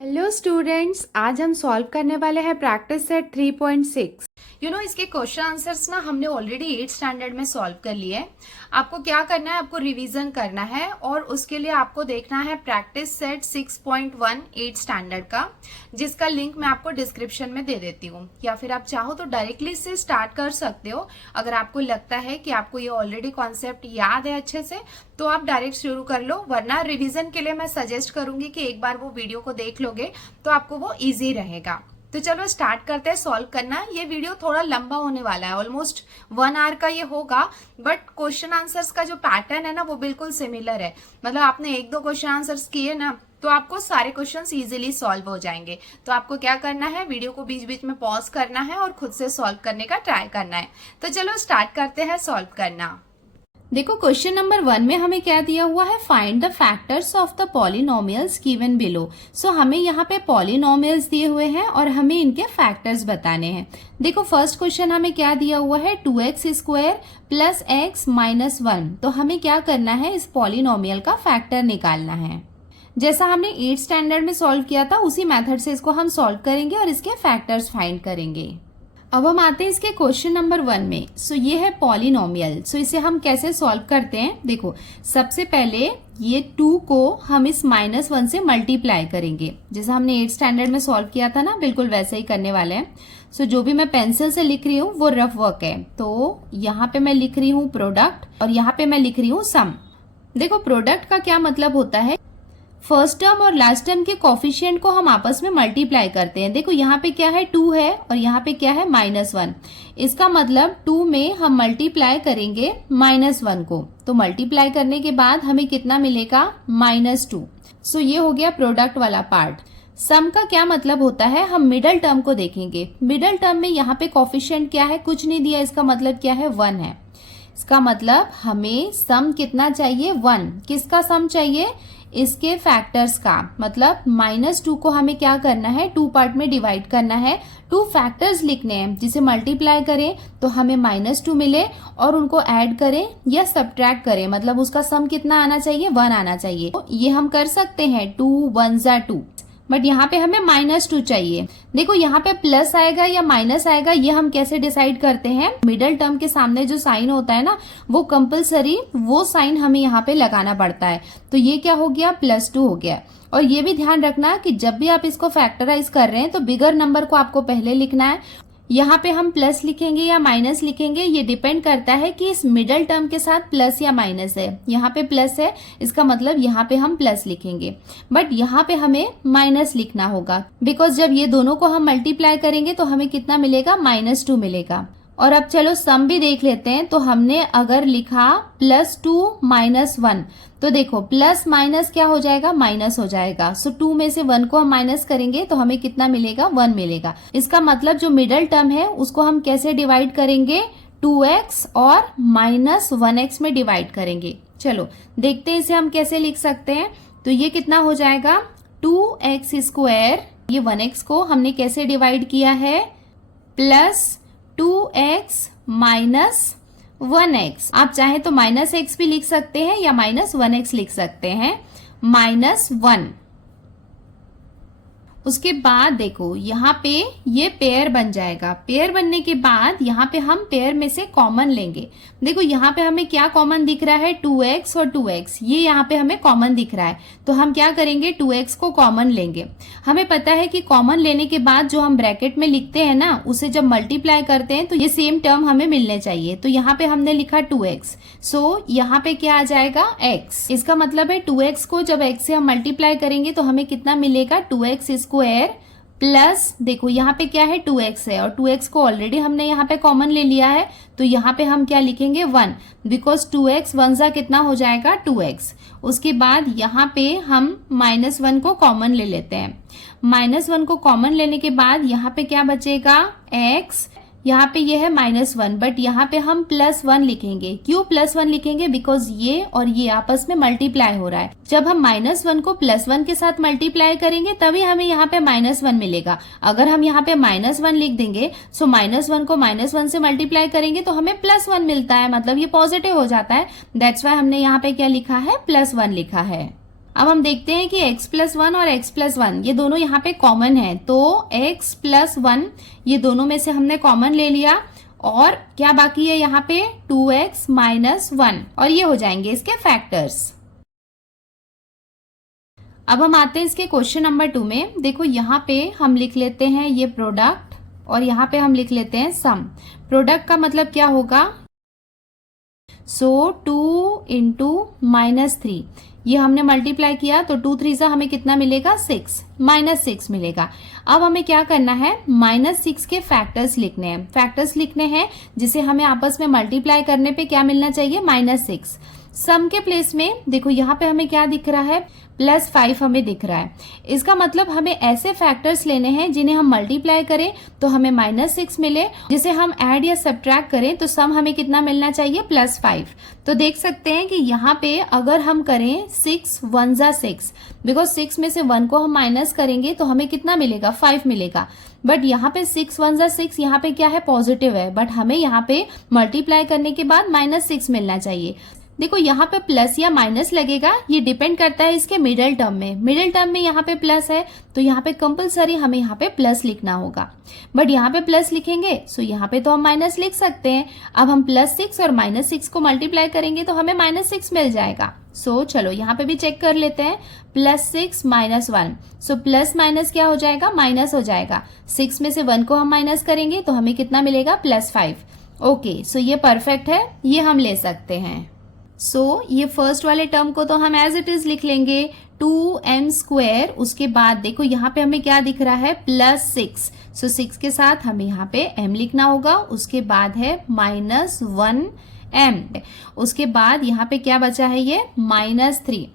Hello students, आज हम solve करने वाले हैं प्रैक्टिस सेट 3.6। इसके क्वेश्चन आंसर्स ना हमने ऑलरेडी 8th स्टैंडर्ड में सॉल्व कर लिए हैं। आपको क्या करना है, आपको रिवीजन करना है और उसके लिए आपको देखना है प्रैक्टिस सेट 6.1 8th स्टैंडर्ड का, जिसका लिंक मैं आपको डिस्क्रिप्शन में दे देती हूँ, या फिर आप चाहो तो डायरेक्टली इससे स्टार्ट कर सकते हो। अगर आपको लगता है कि आपको ये ऑलरेडी कॉन्सेप्ट याद है अच्छे से तो आप डायरेक्ट शुरू कर लो, वरना रिवीजन के लिए मैं सजेस्ट करूंगी कि एक बार वो वीडियो को देख लोगे तो आपको वो इजी रहेगा। तो चलो स्टार्ट करते हैं सॉल्व करना। ये वीडियो थोड़ा लंबा होने वाला है, ऑलमोस्ट 1 आवर का ये होगा, बट क्वेश्चन आंसर्स का जो पैटर्न है ना वो बिल्कुल सिमिलर है। मतलब आपने 1-2 क्वेश्चन आंसर्स किए ना तो आपको सारे क्वेश्चंस इजीली सॉल्व हो जाएंगे। तो आपको क्या करना है, वीडियो को बीच बीच में पॉज करना है और खुद से सॉल्व करने का ट्राई करना है। तो चलो स्टार्ट करते हैं सॉल्व करना। देखो क्वेश्चन नंबर 1 में हमें क्या दिया हुआ है, find the factors of the polynomials given below. So हमें यहाँ पे पॉलिनोमियल्स दिए हुए हैं और हमें इनके फैक्टर्स बताने हैं। देखो फर्स्ट क्वेश्चन हमें क्या दिया हुआ है, 2x square plus x minus 1। तो हमें क्या करना है, इस पॉलिनोमियल का फैक्टर निकालना है। जैसा हमने 8th स्टैंडर्ड में सॉल्व किया था उसी मेथड से इसको हम सॉल्व करेंगे और इसके फैक्टर्स फाइंड करेंगे। अब हम आते हैं इसके क्वेश्चन नंबर 1 में। सो ये है पॉलिनोमियल। सो इसे हम कैसे सॉल्व करते हैं, देखो सबसे पहले ये 2 को हम इस -1 से मल्टीप्लाई करेंगे, जैसा हमने 8th स्टैंडर्ड में सॉल्व किया था ना, बिल्कुल वैसे ही करने वाले हैं। सो जो भी मैं पेंसिल से लिख रही हूँ वो रफ वर्क है। तो यहाँ पे मैं लिख रही हूँ प्रोडक्ट और यहाँ पे मैं लिख रही हूँ सम। देखो प्रोडक्ट का क्या मतलब होता है, फर्स्ट टर्म और लास्ट टर्म के कोफिशिएंट को हम आपस में मल्टीप्लाई करते हैं। देखो यहाँ पे क्या है, 2 है और यहाँ पे क्या है, -1। इसका मतलब 2 में हम मल्टीप्लाई करेंगे -1 को, तो मल्टीप्लाई करने के बाद हमें कितना मिलेगा, -2। सो ये हो गया प्रोडक्ट वाला पार्ट। सम का क्या मतलब होता है, हम मिडल टर्म को देखेंगे। मिडल टर्म में यहाँ पे कोफिशिएंट क्या है, कुछ नहीं दिया, इसका मतलब क्या है, 1 है। इसका मतलब हमें सम कितना चाहिए, 1। किसका सम चाहिए, इसके फैक्टर्स का। मतलब -2 को हमें क्या करना है, 2 पार्ट में डिवाइड करना है, 2 फैक्टर्स लिखने हैं, जिसे मल्टीप्लाई करें तो हमें -2 मिले और उनको ऐड करें या सब्ट्रैक्ट करें, मतलब उसका सम कितना आना चाहिए, 1 आना चाहिए। तो ये हम कर सकते हैं, 2 1 2, बट यहाँ पे हमें -2 चाहिए। देखो यहाँ पे प्लस आएगा या माइनस आएगा, ये हम कैसे डिसाइड करते हैं, मिडल टर्म के सामने जो साइन होता है ना वो कंपलसरी वो साइन हमें यहाँ पे लगाना पड़ता है। तो ये क्या हो गया, +2 हो गया। और ये भी ध्यान रखना कि जब भी आप इसको फैक्टराइज कर रहे हैं तो बिगर नंबर को आपको पहले लिखना है। यहाँ पे हम प्लस लिखेंगे या माइनस लिखेंगे, ये डिपेंड करता है कि इस मिडल टर्म के साथ प्लस या माइनस है। यहाँ पे प्लस है, इसका मतलब यहाँ पे हम प्लस लिखेंगे, बट यहाँ पे हमें माइनस लिखना होगा, बिकॉज जब ये दोनों को हम मल्टीप्लाई करेंगे तो हमें कितना मिलेगा, -2 मिलेगा। और अब चलो सम भी देख लेते हैं। तो हमने अगर लिखा +2 -1, तो देखो प्लस माइनस क्या हो जाएगा, माइनस हो जाएगा। सो 2 में से 1 को हम माइनस करेंगे तो हमें कितना मिलेगा, 1 मिलेगा। इसका मतलब जो मिडल टर्म है उसको हम कैसे डिवाइड करेंगे, 2x और -1x में डिवाइड करेंगे। चलो देखते हैं इसे हम कैसे लिख सकते हैं। तो ये कितना हो जाएगा, 2x स्क्वायर, ये 1x को हमने कैसे डिवाइड किया है, +2x -1x। आप चाहे तो -x भी लिख सकते हैं या -1x लिख सकते हैं, -1। उसके बाद देखो यहाँ पे ये पेयर बन जाएगा। पेयर बनने के बाद यहाँ पे हम पेयर में से कॉमन लेंगे। देखो यहाँ पे हमें क्या कॉमन दिख रहा है, 2x और 2x, ये यहाँ पे हमें कॉमन दिख रहा है। तो हम क्या करेंगे, 2x को कॉमन लेंगे। हमें पता है कि कॉमन लेने के बाद जो हम ब्रैकेट में लिखते हैं ना, उसे जब मल्टीप्लाई करते हैं तो ये सेम टर्म हमें मिलने चाहिए। तो यहाँ पे हमने लिखा 2x, सो यहाँ पे क्या आ जाएगा, x। इसका मतलब है 2x को जब x से हम मल्टीप्लाई करेंगे तो हमें कितना मिलेगा, 2x स्क्वायर प्लस, देखो यहाँ पे क्या है, 2x है और 2x को ऑलरेडी हमने यहाँ पे कॉमन ले लिया है। तो यहाँ पे हम क्या लिखेंगे, 1, बिकॉज 2x 1 सा कितना हो जाएगा, 2x। उसके बाद यहाँ पे हम -1 को कॉमन ले लेते हैं। -1 को कॉमन लेने के बाद यहाँ पे क्या बचेगा, x। यहाँ पे ये है -1, बट यहाँ पे हम +1 लिखेंगे। क्यों +1 लिखेंगे, बिकॉज ये और ये आपस में मल्टीप्लाई हो रहा है। जब हम -1 को +1 के साथ मल्टीप्लाई करेंगे तभी हमें यहाँ पे -1 मिलेगा। अगर हम यहाँ पे -1 लिख देंगे, सो -1 को -1 से मल्टीप्लाई करेंगे तो हमें +1 मिलता है, मतलब ये पॉजिटिव हो जाता है। दैट्स वाई हमने यहाँ पे क्या लिखा है, +1 लिखा है। अब हम देखते हैं कि x+1 और x+1 ये दोनों यहाँ पे कॉमन है, तो x+1 ये दोनों में से हमने कॉमन ले लिया और क्या बाकी है यहाँ पे 2x - 1 और ये हो जाएंगे इसके फैक्टर्स। अब हम आते हैं इसके क्वेश्चन नंबर 2 में। देखो यहाँ पे हम लिख लेते हैं ये प्रोडक्ट और यहाँ पे हम लिख लेते हैं सम। प्रोडक्ट का मतलब क्या होगा, सो 2 × -3 ये हमने मल्टीप्लाई किया तो 2 3 से हमें कितना मिलेगा 6 -6 मिलेगा। अब हमें क्या करना है, -6 के फैक्टर्स लिखने हैं। फैक्टर्स लिखने हैं जिसे हमें आपस में मल्टीप्लाई करने पे क्या मिलना चाहिए, -6। सम के प्लेस में देखो यहाँ पे हमें क्या दिख रहा है, +5 हमें दिख रहा है। इसका मतलब हमें ऐसे फैक्टर्स लेने हैं जिन्हें हम मल्टीप्लाई करें तो हमें -6 मिले, जिसे हम ऐड या सब्ट्रैक्ट करें तो सम हमें कितना मिलना चाहिए, +5। तो देख सकते हैं कि यहाँ पे अगर हम करें 6 1 × 6, बिकॉज 6 में से 1 को हम माइनस करेंगे तो हमें कितना मिलेगा, 5 मिलेगा। बट यहाँ पे 6 1 × 6 यहाँ पे क्या है, पॉजिटिव है, बट हमें यहाँ पे मल्टीप्लाई करने के बाद -6 मिलना चाहिए। देखो यहाँ पे प्लस या माइनस लगेगा, ये डिपेंड करता है इसके मिडिल टर्म में। मिडिल टर्म में यहाँ पे प्लस है तो यहाँ पे कंपलसरी हमें यहाँ पे प्लस लिखना होगा, बट यहाँ पे प्लस लिखेंगे सो यहाँ पे तो हम माइनस लिख सकते हैं। अब हम +6 और -6 को मल्टीप्लाई करेंगे तो हमें -6 मिल जाएगा। सो चलो यहाँ पे भी चेक कर लेते हैं, +6 - 1, सो प्लस माइनस क्या हो जाएगा, माइनस हो जाएगा। 6 में से 1 को हम माइनस करेंगे तो हमें कितना मिलेगा, +5। ओके, सो ये परफेक्ट है, ये हम ले सकते हैं। सो ये फर्स्ट वाले टर्म को तो हम एज इट इज लिख लेंगे 2m²। उसके बाद देखो यहाँ पे हमें क्या दिख रहा है, +6, सो 6 के साथ हमें यहाँ पे m लिखना होगा। उसके बाद है -1m, उसके बाद यहाँ पे क्या बचा है, ये -3।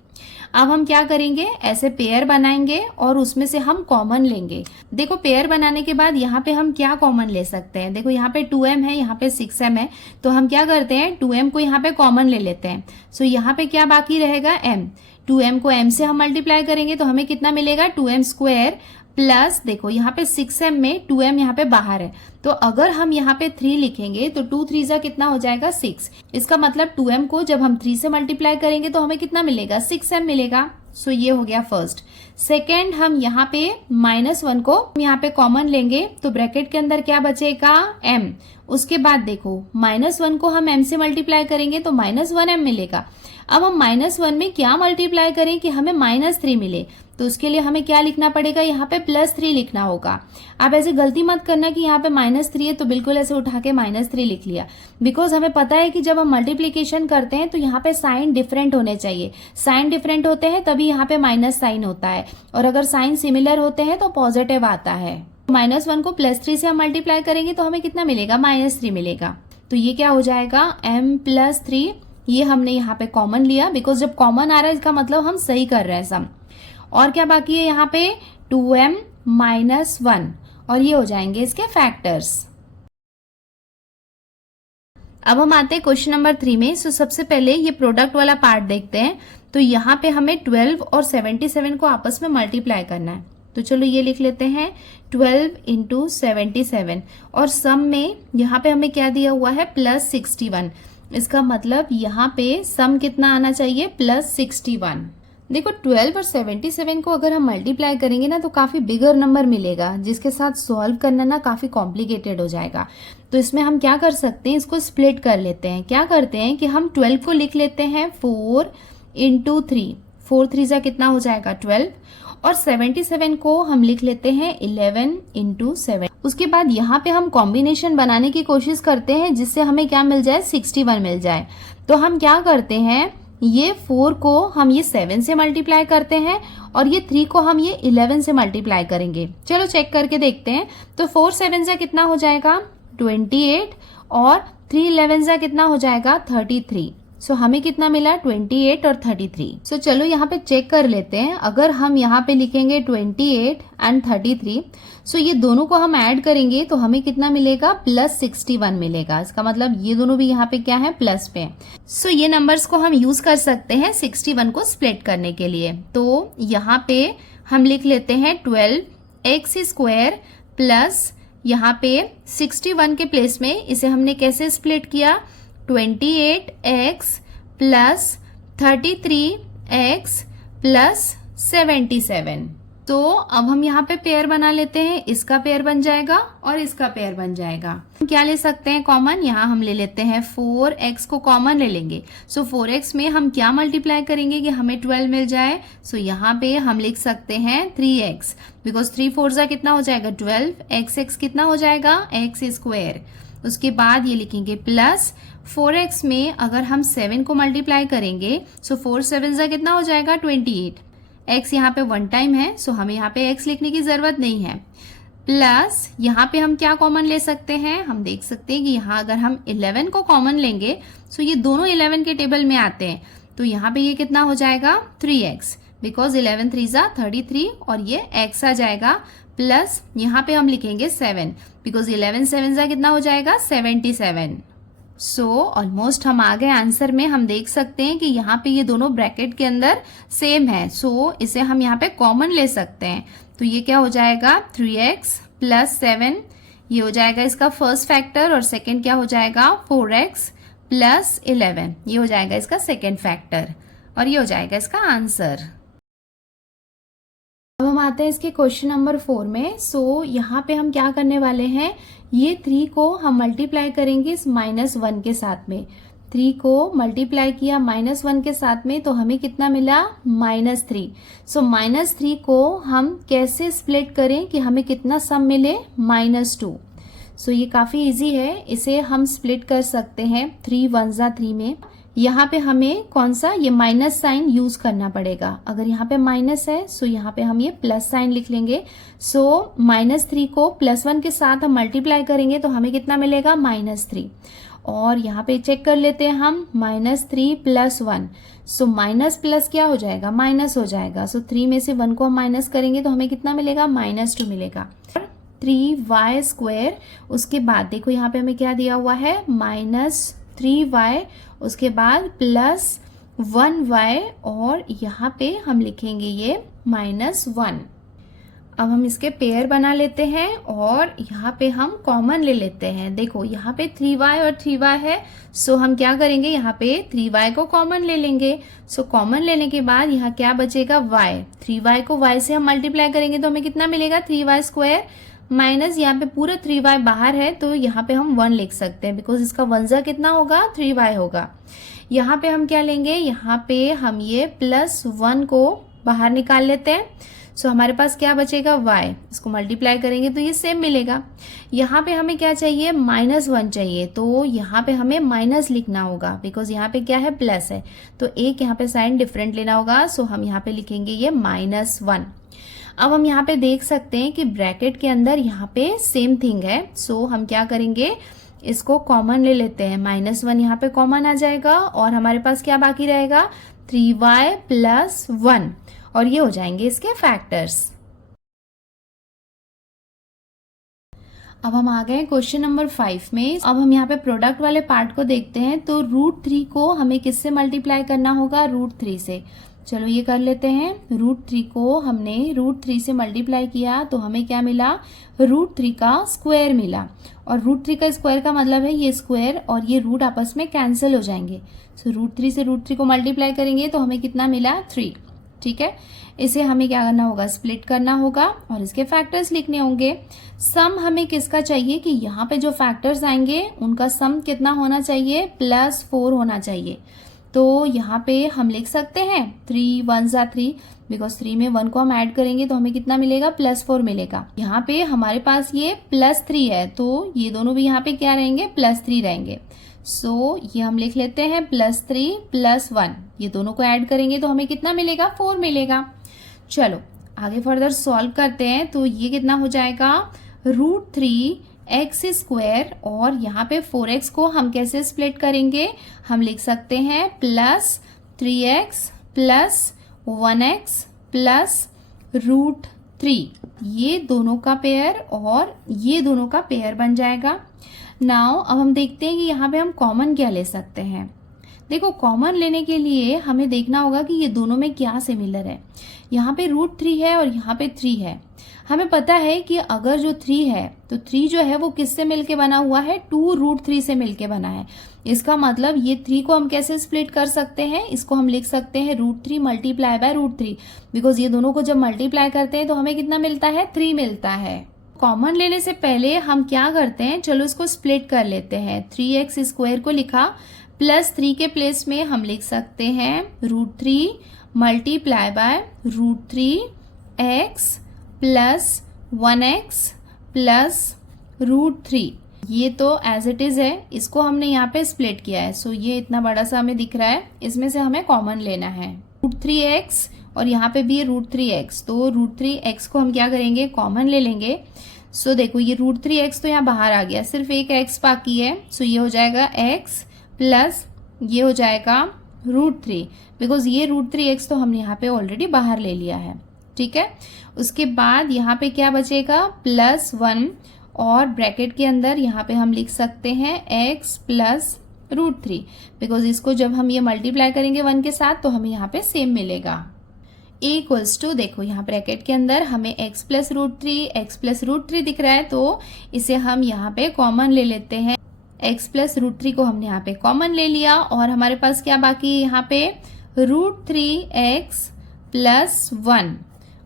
अब हम क्या करेंगे, ऐसे पेयर बनाएंगे और उसमें से हम कॉमन लेंगे। देखो पेयर बनाने के बाद यहाँ पे हम क्या कॉमन ले सकते हैं, देखो यहाँ पे 2m है, यहाँ पे 6m है, तो हम क्या करते हैं 2m को यहाँ पे कॉमन ले लेते हैं। सो यहाँ पे क्या बाकी रहेगा, m। 2m को m से हम मल्टीप्लाई करेंगे तो हमें कितना मिलेगा, 2m² प्लस देखो यहाँ पे 6m में 2m यहाँ पे बाहर है, तो अगर हम यहाँ पे 3 लिखेंगे तो 2 3 जा कितना हो जाएगा, 6। इसका मतलब 2m को जब हम 3 से मल्टीप्लाई करेंगे तो हमें कितना मिलेगा, 6m मिलेगा। सो ये हो गया फर्स्ट। सेकेंड, हम यहाँ पे -1 को यहाँ पे कॉमन लेंगे तो ब्रैकेट के अंदर क्या बचेगा, m। उसके बाद देखो -1 को हम m से मल्टीप्लाई करेंगे तो -1m मिलेगा। अब हम -1 में क्या मल्टीप्लाई करें कि हमें -3 मिले, तो उसके लिए हमें क्या लिखना पड़ेगा, यहाँ पे +3 लिखना होगा। आप ऐसे गलती मत करना कि यहाँ पे -3 है तो बिल्कुल ऐसे उठा के -3 लिख लिया, बिकॉज हमें पता है कि जब हम मल्टीप्लीकेशन करते हैं तो यहाँ पे साइन डिफरेंट होने चाहिए। साइन डिफरेंट होते हैं तभी यहाँ पे माइनस साइन होता है, और अगर साइन सिमिलर होते हैं तो पॉजिटिव आता है। -1 को +3 से हम मल्टीप्लाई करेंगे तो हमें कितना मिलेगा, -3 मिलेगा। तो ये क्या हो जाएगा, m+3। ये हमने यहाँ पे कॉमन लिया, बिकॉज जब कॉमन आ रहा है इसका मतलब हम सही कर रहे हैं सम। और क्या बाकी है यहाँ पे, 2m - 1, और ये हो जाएंगे इसके फैक्टर्स। अब हम आते हैं क्वेश्चन नंबर 3 में। सो सबसे पहले ये प्रोडक्ट वाला पार्ट देखते हैं। तो यहाँ पे हमें 12 और 77 को आपस में मल्टीप्लाई करना है, तो चलो ये लिख लेते हैं 12 × 77, और सम में यहाँ पे हमें क्या दिया हुआ है, +61। इसका मतलब यहाँ पे सम कितना आना चाहिए, +61। देखो 12 और 77 को अगर हम मल्टीप्लाई करेंगे ना तो काफी बिगर नंबर मिलेगा, जिसके साथ सॉल्व करना ना काफी कॉम्प्लिकेटेड हो जाएगा। तो इसमें हम क्या कर सकते हैं, इसको स्प्लिट कर लेते हैं। क्या करते हैं कि हम 12 को लिख लेते हैं 4 × 3, 4 3 जा कितना हो जाएगा, 12, और 77 को हम लिख लेते हैं 11 × 7। उसके बाद यहाँ पे हम कॉम्बिनेशन बनाने की कोशिश करते हैं जिससे हमें क्या मिल जाए, 61 मिल जाए। तो हम क्या करते हैं, ये 4 को हम ये 7 से मल्टीप्लाई करते हैं और ये 3 को हम ये 11 से मल्टीप्लाई करेंगे। चलो चेक करके देखते हैं। तो 4 7 जा कितना हो जाएगा, 28, और 3 11 जा कितना हो जाएगा, 33। सो हमें कितना मिला, 28 और 33। सो चलो यहाँ पे चेक कर लेते हैं। अगर हम यहाँ पे लिखेंगे 28 एंड 33, सो ये दोनों को हम ऐड करेंगे तो हमें कितना मिलेगा, +61 मिलेगा। इसका मतलब ये दोनों भी यहाँ पे क्या है, प्लस पे। सो ये नंबर्स को हम यूज कर सकते हैं 61 को स्प्लिट करने के लिए। तो यहाँ पे हम लिख लेते हैं 12x² प्लस यहाँ पे 61 के प्लेस में इसे हमने कैसे स्प्लिट किया, 28x प्लस 33x प्लस 77। तो अब हम यहाँ पे पेयर बना लेते हैं, इसका पेयर बन जाएगा और इसका पेयर बन जाएगा। हम क्या ले सकते हैं कॉमन, यहाँ हम ले लेते हैं 4x को कॉमन ले लेंगे। सो 4x में हम क्या मल्टीप्लाई करेंगे कि हमें 12 मिल जाए। सो यहाँ पे हम लिख सकते हैं 3x, बिकॉज 3 4 जा कितना हो जाएगा 12, x कितना हो जाएगा x स्क्वायर। उसके बाद ये लिखेंगे प्लस 4x में अगर हम 7 को मल्टीप्लाई करेंगे, सो 4 7 जा कितना हो जाएगा 28। x यहाँ पे 1 टाइम है, सो हमें यहाँ पे x लिखने की जरूरत नहीं है। प्लस यहाँ पे हम क्या कॉमन ले सकते हैं, हम देख सकते हैं कि यहाँ अगर हम 11 को कॉमन लेंगे, सो ये दोनों 11 के टेबल में आते हैं, तो यहाँ पे ये कितना हो जाएगा 3x, बिकॉज 11 3 जा 33 और ये x आ जाएगा। प्लस यहाँ पे हम लिखेंगे 7, बिकॉज 11 7 जा कितना हो जाएगा 77। सो ऑलमोस्ट हम आ गए आंसर में। हम देख सकते हैं कि यहाँ पे ये दोनों ब्रैकेट के अंदर सेम है, सो इसे हम यहाँ पे कॉमन ले सकते हैं। तो ये क्या हो जाएगा 3x प्लस 7, ये हो जाएगा इसका फर्स्ट फैक्टर, और सेकंड क्या हो जाएगा 4x प्लस 11, ये हो जाएगा इसका सेकंड फैक्टर, और ये हो जाएगा इसका आंसर। अब हम आते हैं इसके क्वेश्चन नंबर 4 में। सो यहाँ पे हम क्या करने वाले हैं, ये 3 को हम मल्टीप्लाई करेंगे इस -1 के साथ में। 3 को मल्टीप्लाई किया -1 के साथ में, तो हमें कितना मिला -3। सो -3 को हम कैसे स्प्लिट करें कि हमें कितना सम मिले -2। सो ये काफ़ी इजी है, इसे हम स्प्लिट कर सकते हैं 3 1 जा 3 में। यहाँ पे हमें कौन सा ये माइनस साइन यूज करना पड़ेगा। अगर यहाँ पे माइनस है, सो यहाँ पे हम ये प्लस साइन लिख लेंगे। सो -3 को +1 के साथ हम मल्टीप्लाई करेंगे तो हमें कितना मिलेगा -3। और यहाँ पे चेक कर लेते हैं हम -3 + 1, सो माइनस प्लस क्या हो जाएगा माइनस हो जाएगा। सो 3 में से 1 को हम माइनस करेंगे तो हमें कितना मिलेगा -2 मिलेगा। 3y², उसके बाद देखो यहाँ पे हमें क्या दिया हुआ है -3y, उसके बाद +1y, और यहाँ पे हम लिखेंगे ये -1। अब हम इसके पेयर बना लेते हैं और यहाँ पे हम कॉमन ले लेते हैं। देखो यहाँ पे 3y और 3y है, सो हम क्या करेंगे यहाँ पे 3y को कॉमन ले लेंगे। सो कॉमन लेने के बाद यहाँ क्या बचेगा y, 3y को y से हम मल्टीप्लाई करेंगे तो हमें कितना मिलेगा 3y² माइनस यहाँ पे पूरा 3y बाहर है, तो यहाँ पे हम 1 लिख सकते हैं, बिकॉज इसका 1 जा कितना होगा 3y होगा। यहाँ पे हम क्या लेंगे, यहाँ पे हम ये +1 को बाहर निकाल लेते हैं। सो हमारे पास क्या बचेगा y, इसको मल्टीप्लाई करेंगे तो ये सेम मिलेगा। यहाँ पे हमें क्या चाहिए -1 चाहिए, तो यहाँ पे हमें माइनस लिखना होगा, बिकॉज यहाँ पे क्या है प्लस है, तो एक यहाँ पे साइन डिफरेंट लेना होगा। सो हम यहाँ पे लिखेंगे ये -1। अब हम यहाँ पे देख सकते हैं कि ब्रैकेट के अंदर यहाँ पे सेम थिंग है। सो हम क्या करेंगे, इसको कॉमन ले लेते हैं। -1 यहाँ पे कॉमन आ जाएगा और हमारे पास क्या बाकी रहेगा 3y + 1, और ये हो जाएंगे इसके फैक्टर्स। अब हम आ गए क्वेश्चन नंबर 5 में। अब हम यहाँ पे प्रोडक्ट वाले पार्ट को देखते हैं। तो √3 को हमें किससे मल्टीप्लाई करना होगा, √3 से। चलो ये कर लेते हैं। √3 को हमने √3 से मल्टीप्लाई किया तो हमें क्या मिला, √3 का स्क्वायर मिला। और √3 का स्क्वायर का मतलब है ये स्क्वायर और ये रूट आपस में कैंसिल हो जाएंगे। सो √3 से √3 को मल्टीप्लाई करेंगे तो हमें कितना मिला 3। ठीक है, इसे हमें क्या करना होगा, स्प्लिट करना होगा और इसके फैक्टर्स लिखने होंगे। सम हमें किसका चाहिए कि यहाँ पे जो फैक्टर्स आएंगे उनका सम कितना होना चाहिए, +4 होना चाहिए। तो यहाँ पे हम लिख सकते हैं 3 1 जा 3, बिकॉज 3 में 1 को हम ऐड करेंगे तो हमें कितना मिलेगा +4 मिलेगा। यहाँ पे हमारे पास ये +3 है, तो ये दोनों भी यहाँ पे क्या रहेंगे +3 रहेंगे। सो ये हम लिख लेते हैं +3 + 1, ये दोनों को ऐड करेंगे तो हमें कितना मिलेगा 4 मिलेगा। चलो आगे फर्दर सॉल्व करते हैं। तो ये कितना हो जाएगा √3x², और यहाँ पे 4x को हम कैसे स्प्लिट करेंगे, हम लिख सकते हैं +3x + 1x + √3, ये दोनों का पेयर और ये दोनों का पेयर बन जाएगा। नाउ अब हम देखते हैं कि यहाँ पे हम कॉमन क्या ले सकते हैं। देखो कॉमन लेने के लिए हमें देखना होगा कि ये दोनों में क्या सिमिलर है। यहाँ पे √3 है और यहाँ पे 3 है। हमें पता है कि अगर जो 3 है तो 3 जो है वो किससे मिलके बना हुआ है, 2√3 से मिलके बना है। इसका मतलब ये 3 को हम कैसे स्प्लिट कर सकते हैं, इसको हम लिख सकते हैं √3 मल्टीप्लाई बाय √3, बिकॉज ये दोनों को जब मल्टीप्लाई करते हैं तो हमें कितना मिलता है, 3 मिलता है। कॉमन लेने से पहले हम क्या करते हैं, चलो इसको स्प्लिट कर लेते हैं। 3x² को लिखा, प्लस 3 के प्लेस में हम लिख सकते हैं √3 multiply by √3x plus 1x plus √3। ये तो एज इट इज है, इसको हमने यहाँ पे स्प्लिट किया है, सो ये इतना बड़ा सा हमें दिख रहा है, इसमें से हमें कॉमन लेना है। √3x और यहाँ पे भी है √3x, तो √3x को हम क्या करेंगे, कॉमन ले लेंगे। सो देखो ये √3x तो यहाँ बाहर आ गया, सिर्फ एक x बाकी है, सो ये हो जाएगा x प्लस ये हो जाएगा √3, बिकॉज ये √3x तो हमने यहाँ पे ऑलरेडी बाहर ले लिया है, ठीक है। उसके बाद यहाँ पे क्या बचेगा, +1 और ब्रैकेट के अंदर यहाँ पे हम लिख सकते हैं x प्लस √3, बिकॉज इसको जब हम ये मल्टीप्लाई करेंगे 1 के साथ तो हमें यहाँ पे सेम मिलेगा। इक्वल्स टू, देखो यहाँ ब्रैकेट के अंदर हमें x प्लस √3 दिख रहा है, तो इसे हम यहाँ पे कॉमन ले लेते हैं। x प्लस √3 को हमने यहाँ पे कॉमन ले लिया और हमारे पास क्या बाकी है यहाँ पे, √3x प्लस 1,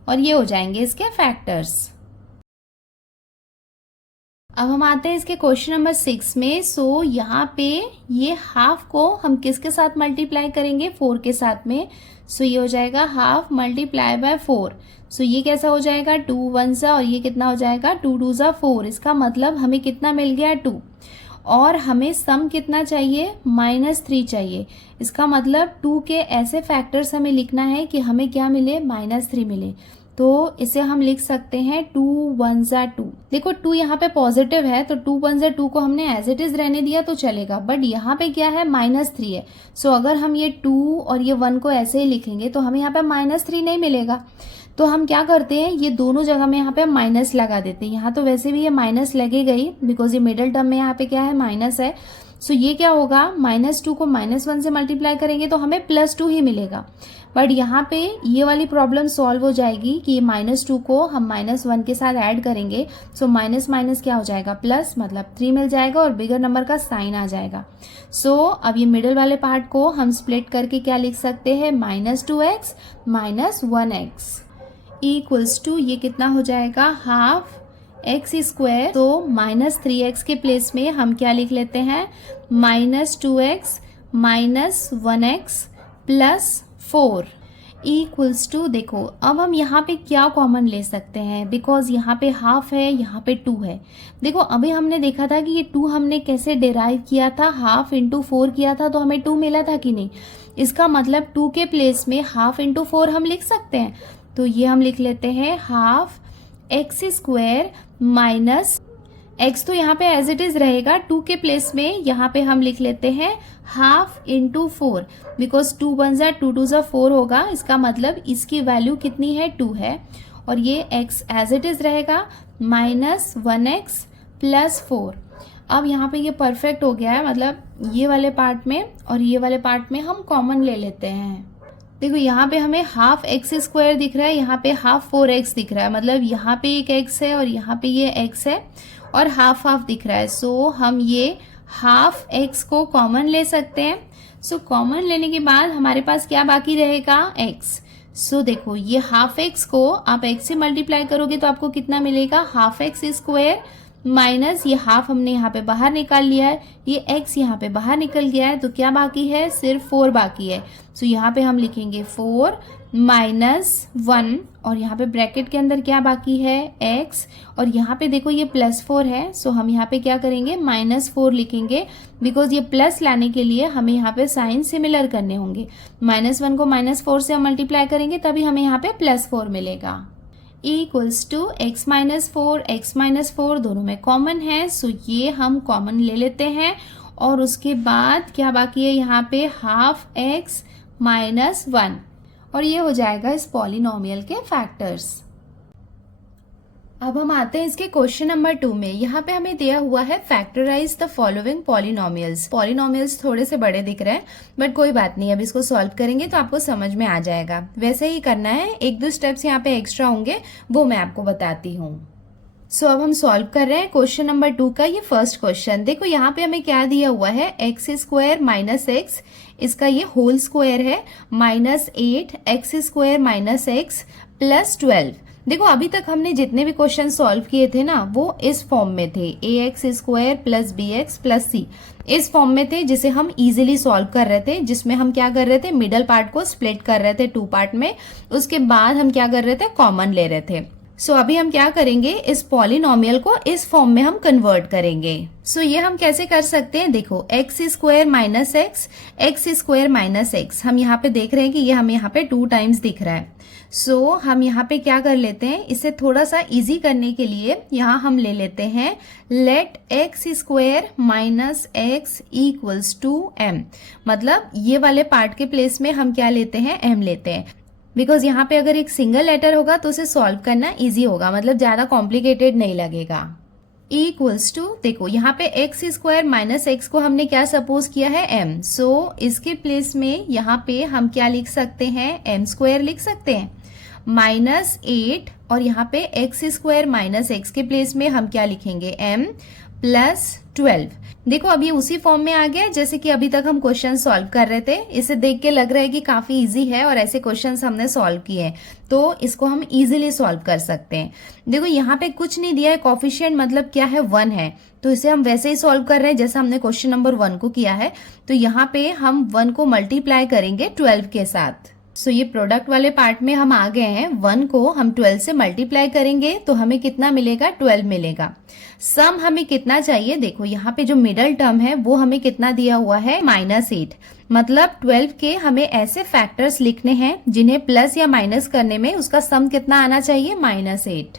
और ये हो जाएंगे इसके फैक्टर्स। अब हम आते हैं इसके क्वेश्चन नंबर 6 में। सो यहाँ पे ये हाफ को हम किसके साथ मल्टीप्लाई करेंगे, 4 के साथ में। सो ये हो जाएगा हाफ मल्टीप्लाई बाय 4। सो ये कैसा हो जाएगा, 2 1 सा, और ये कितना हो जाएगा, 2 2 सा 4। इसका मतलब हमें कितना मिल गया, 2, और हमें सम कितना चाहिए, -3 चाहिए। इसका मतलब 2 के ऐसे फैक्टर्स हमें लिखना है कि हमें क्या मिले, -3 मिले। तो इसे हम लिख सकते हैं 2 1 सा 2। देखो 2 यहाँ पे पॉजिटिव है, तो 2 1 सा 2 को हमने एज इट इज रहने दिया तो चलेगा, बट यहाँ पे क्या है, -3 है। सो अगर हम ये 2 और ये 1 को ऐसे ही लिखेंगे तो हमें यहाँ पे -3 नहीं मिलेगा। तो हम क्या करते हैं, ये दोनों जगह में यहाँ पे माइनस लगा देते हैं। यहाँ तो वैसे भी ये माइनस लगेगा ही, बिकॉज ये मिडिल टर्म में यहाँ पे क्या है, माइनस है। सो ये क्या होगा, -2 को -1 से मल्टीप्लाई करेंगे तो हमें +2 ही मिलेगा। बट यहाँ पे ये वाली प्रॉब्लम सॉल्व हो जाएगी कि -2 को हम -1 के साथ ऐड करेंगे। सो माइनस माइनस क्या हो जाएगा, प्लस, मतलब 3 मिल जाएगा और बिगर नंबर का साइन आ जाएगा। सो अब ये मिडिल वाले पार्ट को हम स्प्लिट करके क्या लिख सकते हैं, -2x - 1x इक्वल्स टू, ये कितना हो जाएगा, हाफ x²। तो -3x के प्लेस में हम क्या लिख लेते हैं, -2x - 1x plus 4 equals to, देखो अब हम यहाँ पे क्या कॉमन ले सकते हैं, बिकॉज यहाँ पे हाफ है, यहाँ पे 2 है। देखो अभी हमने देखा था कि ये 2 हमने कैसे डिराइव किया था, हाफ इंटू 4 किया था तो हमें 2 मिला था कि नहीं। इसका मतलब 2 के प्लेस में हाफ इंटू 4 हम लिख सकते हैं। तो ये हम लिख लेते हैं हाफ x² माइनस x, तो यहाँ पे एज इट इज रहेगा, 2 के प्लेस में यहाँ पे हम लिख लेते हैं हाफ इंटू 4, बिकॉज 2 1 सा 2 2 सा 4 होगा। इसका मतलब इसकी वैल्यू कितनी है, 2 है, और ये x एज इट इज रहेगा, -1x प्लस 4। अब यहाँ पे ये परफेक्ट हो गया है, मतलब ये वाले पार्ट में और ये वाले पार्ट में हम कॉमन ले लेते हैं। देखो यहाँ पे हमें हाफ x² दिख रहा है, यहाँ पे हाफ 4x दिख रहा है, मतलब यहाँ पे एक x है और यहाँ पे ये x है और हाफ हाफ दिख रहा है। सो हम ये हाफ x को कॉमन ले सकते हैं। सो कॉमन लेने के बाद हमारे पास क्या बाकी रहेगा, x। सो देखो ये हाफ x को आप x से मल्टीप्लाई करोगे तो आपको कितना मिलेगा, हाफ x² माइनस ये हाफ हमने यहाँ पे बाहर निकाल लिया है, ये x यहाँ पे बाहर निकल गया है, तो क्या बाकी है, सिर्फ 4 बाकी है। सो यहाँ पे हम लिखेंगे 4 - 1, और यहाँ पे ब्रैकेट के अंदर क्या बाकी है, x, और यहाँ पे देखो ये +4 है। सो हम यहाँ पे क्या करेंगे, -4 लिखेंगे, बिकॉज ये प्लस लाने के लिए हमें यहाँ पे साइन सिमिलर करने होंगे। -1 को -4 से हम मल्टीप्लाई करेंगे तभी हमें यहाँ पे +4 मिलेगा। इक्वल्स टू x - 4 दोनों में कॉमन है, सो ये हम कॉमन ले लेते हैं। और उसके बाद क्या बाकी है, यहाँ पे हाफ x - 1, और ये हो जाएगा इस पॉलिनोमियल के फैक्टर्स। अब हम आते हैं इसके क्वेश्चन नंबर 2 में। यहाँ पे हमें दिया हुआ है factorise the following polynomials. Polynomials थोड़े से बड़े दिख रहे हैं, बट कोई बात नहीं, अब इसको सॉल्व करेंगे तो आपको समझ में आ जाएगा। वैसे ही करना है, 1-2 स्टेप्स यहाँ पे एक्स्ट्रा होंगे, वो मैं आपको बताती हूँ। सो अब हम सॉल्व कर रहे हैं क्वेश्चन नंबर 2 का ये फर्स्ट क्वेश्चन। देखो यहाँ पे हमें क्या दिया हुआ है, एक्स स्क्वायर माइनस एक्स, इसका ये होल स्क्वायर है, minus 8 x square minus x plus 12। देखो अभी तक हमने जितने भी क्वेश्चन सॉल्व किए थे ना वो इस फॉर्म में थे, a x square plus b x plus c, इस फॉर्म में थे जिसे हम इजीली सॉल्व कर रहे थे, जिसमें हम क्या कर रहे थे, मिडल पार्ट को स्प्लिट कर रहे थे 2 पार्ट में, उसके बाद हम क्या कर रहे थे, कॉमन ले रहे थे। सो अभी हम क्या करेंगे, इस पॉलिनोमियल को इस फॉर्म में हम कन्वर्ट करेंगे। सो ये हम कैसे कर सकते हैं, देखो x square minus x square minus x, हम यहाँ पे देख रहे हैं कि ये हमें यहाँ पे 2 टाइम्स दिख रहा है। सो हम यहाँ पे क्या कर लेते हैं, इसे थोड़ा सा इजी करने के लिए यहाँ हम ले लेते हैं let x square minus x equals to m, मतलब ये वाले पार्ट के प्लेस में हम क्या लेते हैं, एम लेते हैं, बिकॉज यहाँ पे अगर एक सिंगल लेटर होगा तो उसे सॉल्व करना इजी होगा, मतलब ज्यादा कॉम्प्लिकेटेड नहीं लगेगा। इक्वल्स टू, देखो यहाँ पे एक्स स्क्वायर माइनस एक्स को हमने क्या सपोज किया है, एम, सो इसके प्लेस में यहाँ पे हम क्या लिख सकते हैं, एम स्क्वायर लिख सकते हैं, माइनस 8, और यहाँ पे एक्स स्क्वायर माइनस एक्स के प्लेस में हम क्या लिखेंगे, एम प्लस 12। देखो अब ये उसी फॉर्म में आ गया जैसे कि अभी तक हम क्वेश्चन सॉल्व कर रहे थे, इसे देख के लग रहा है कि काफी इजी है और ऐसे क्वेश्चंस हमने सॉल्व किए हैं तो इसको हम इजीली सॉल्व कर सकते हैं। देखो यहाँ पे कुछ नहीं दिया है, कोफिशिएंट मतलब क्या है, 1 है, तो इसे हम वैसे ही सॉल्व कर रहे हैं जैसा हमने क्वेश्चन नंबर 1 को किया है। तो यहाँ पे हम 1 को मल्टीप्लाई करेंगे 12 के साथ। सो ये प्रोडक्ट वाले पार्ट में हम आ गए हैं, 1 को हम 12 से मल्टीप्लाई करेंगे तो हमें कितना मिलेगा, 12 मिलेगा। सम हमें कितना चाहिए, देखो यहाँ पे जो मिडल टर्म है वो हमें कितना दिया हुआ है, माइनस 8, मतलब 12 के हमें ऐसे फैक्टर्स लिखने हैं जिन्हें प्लस या माइनस करने में उसका सम कितना आना चाहिए, माइनस 8।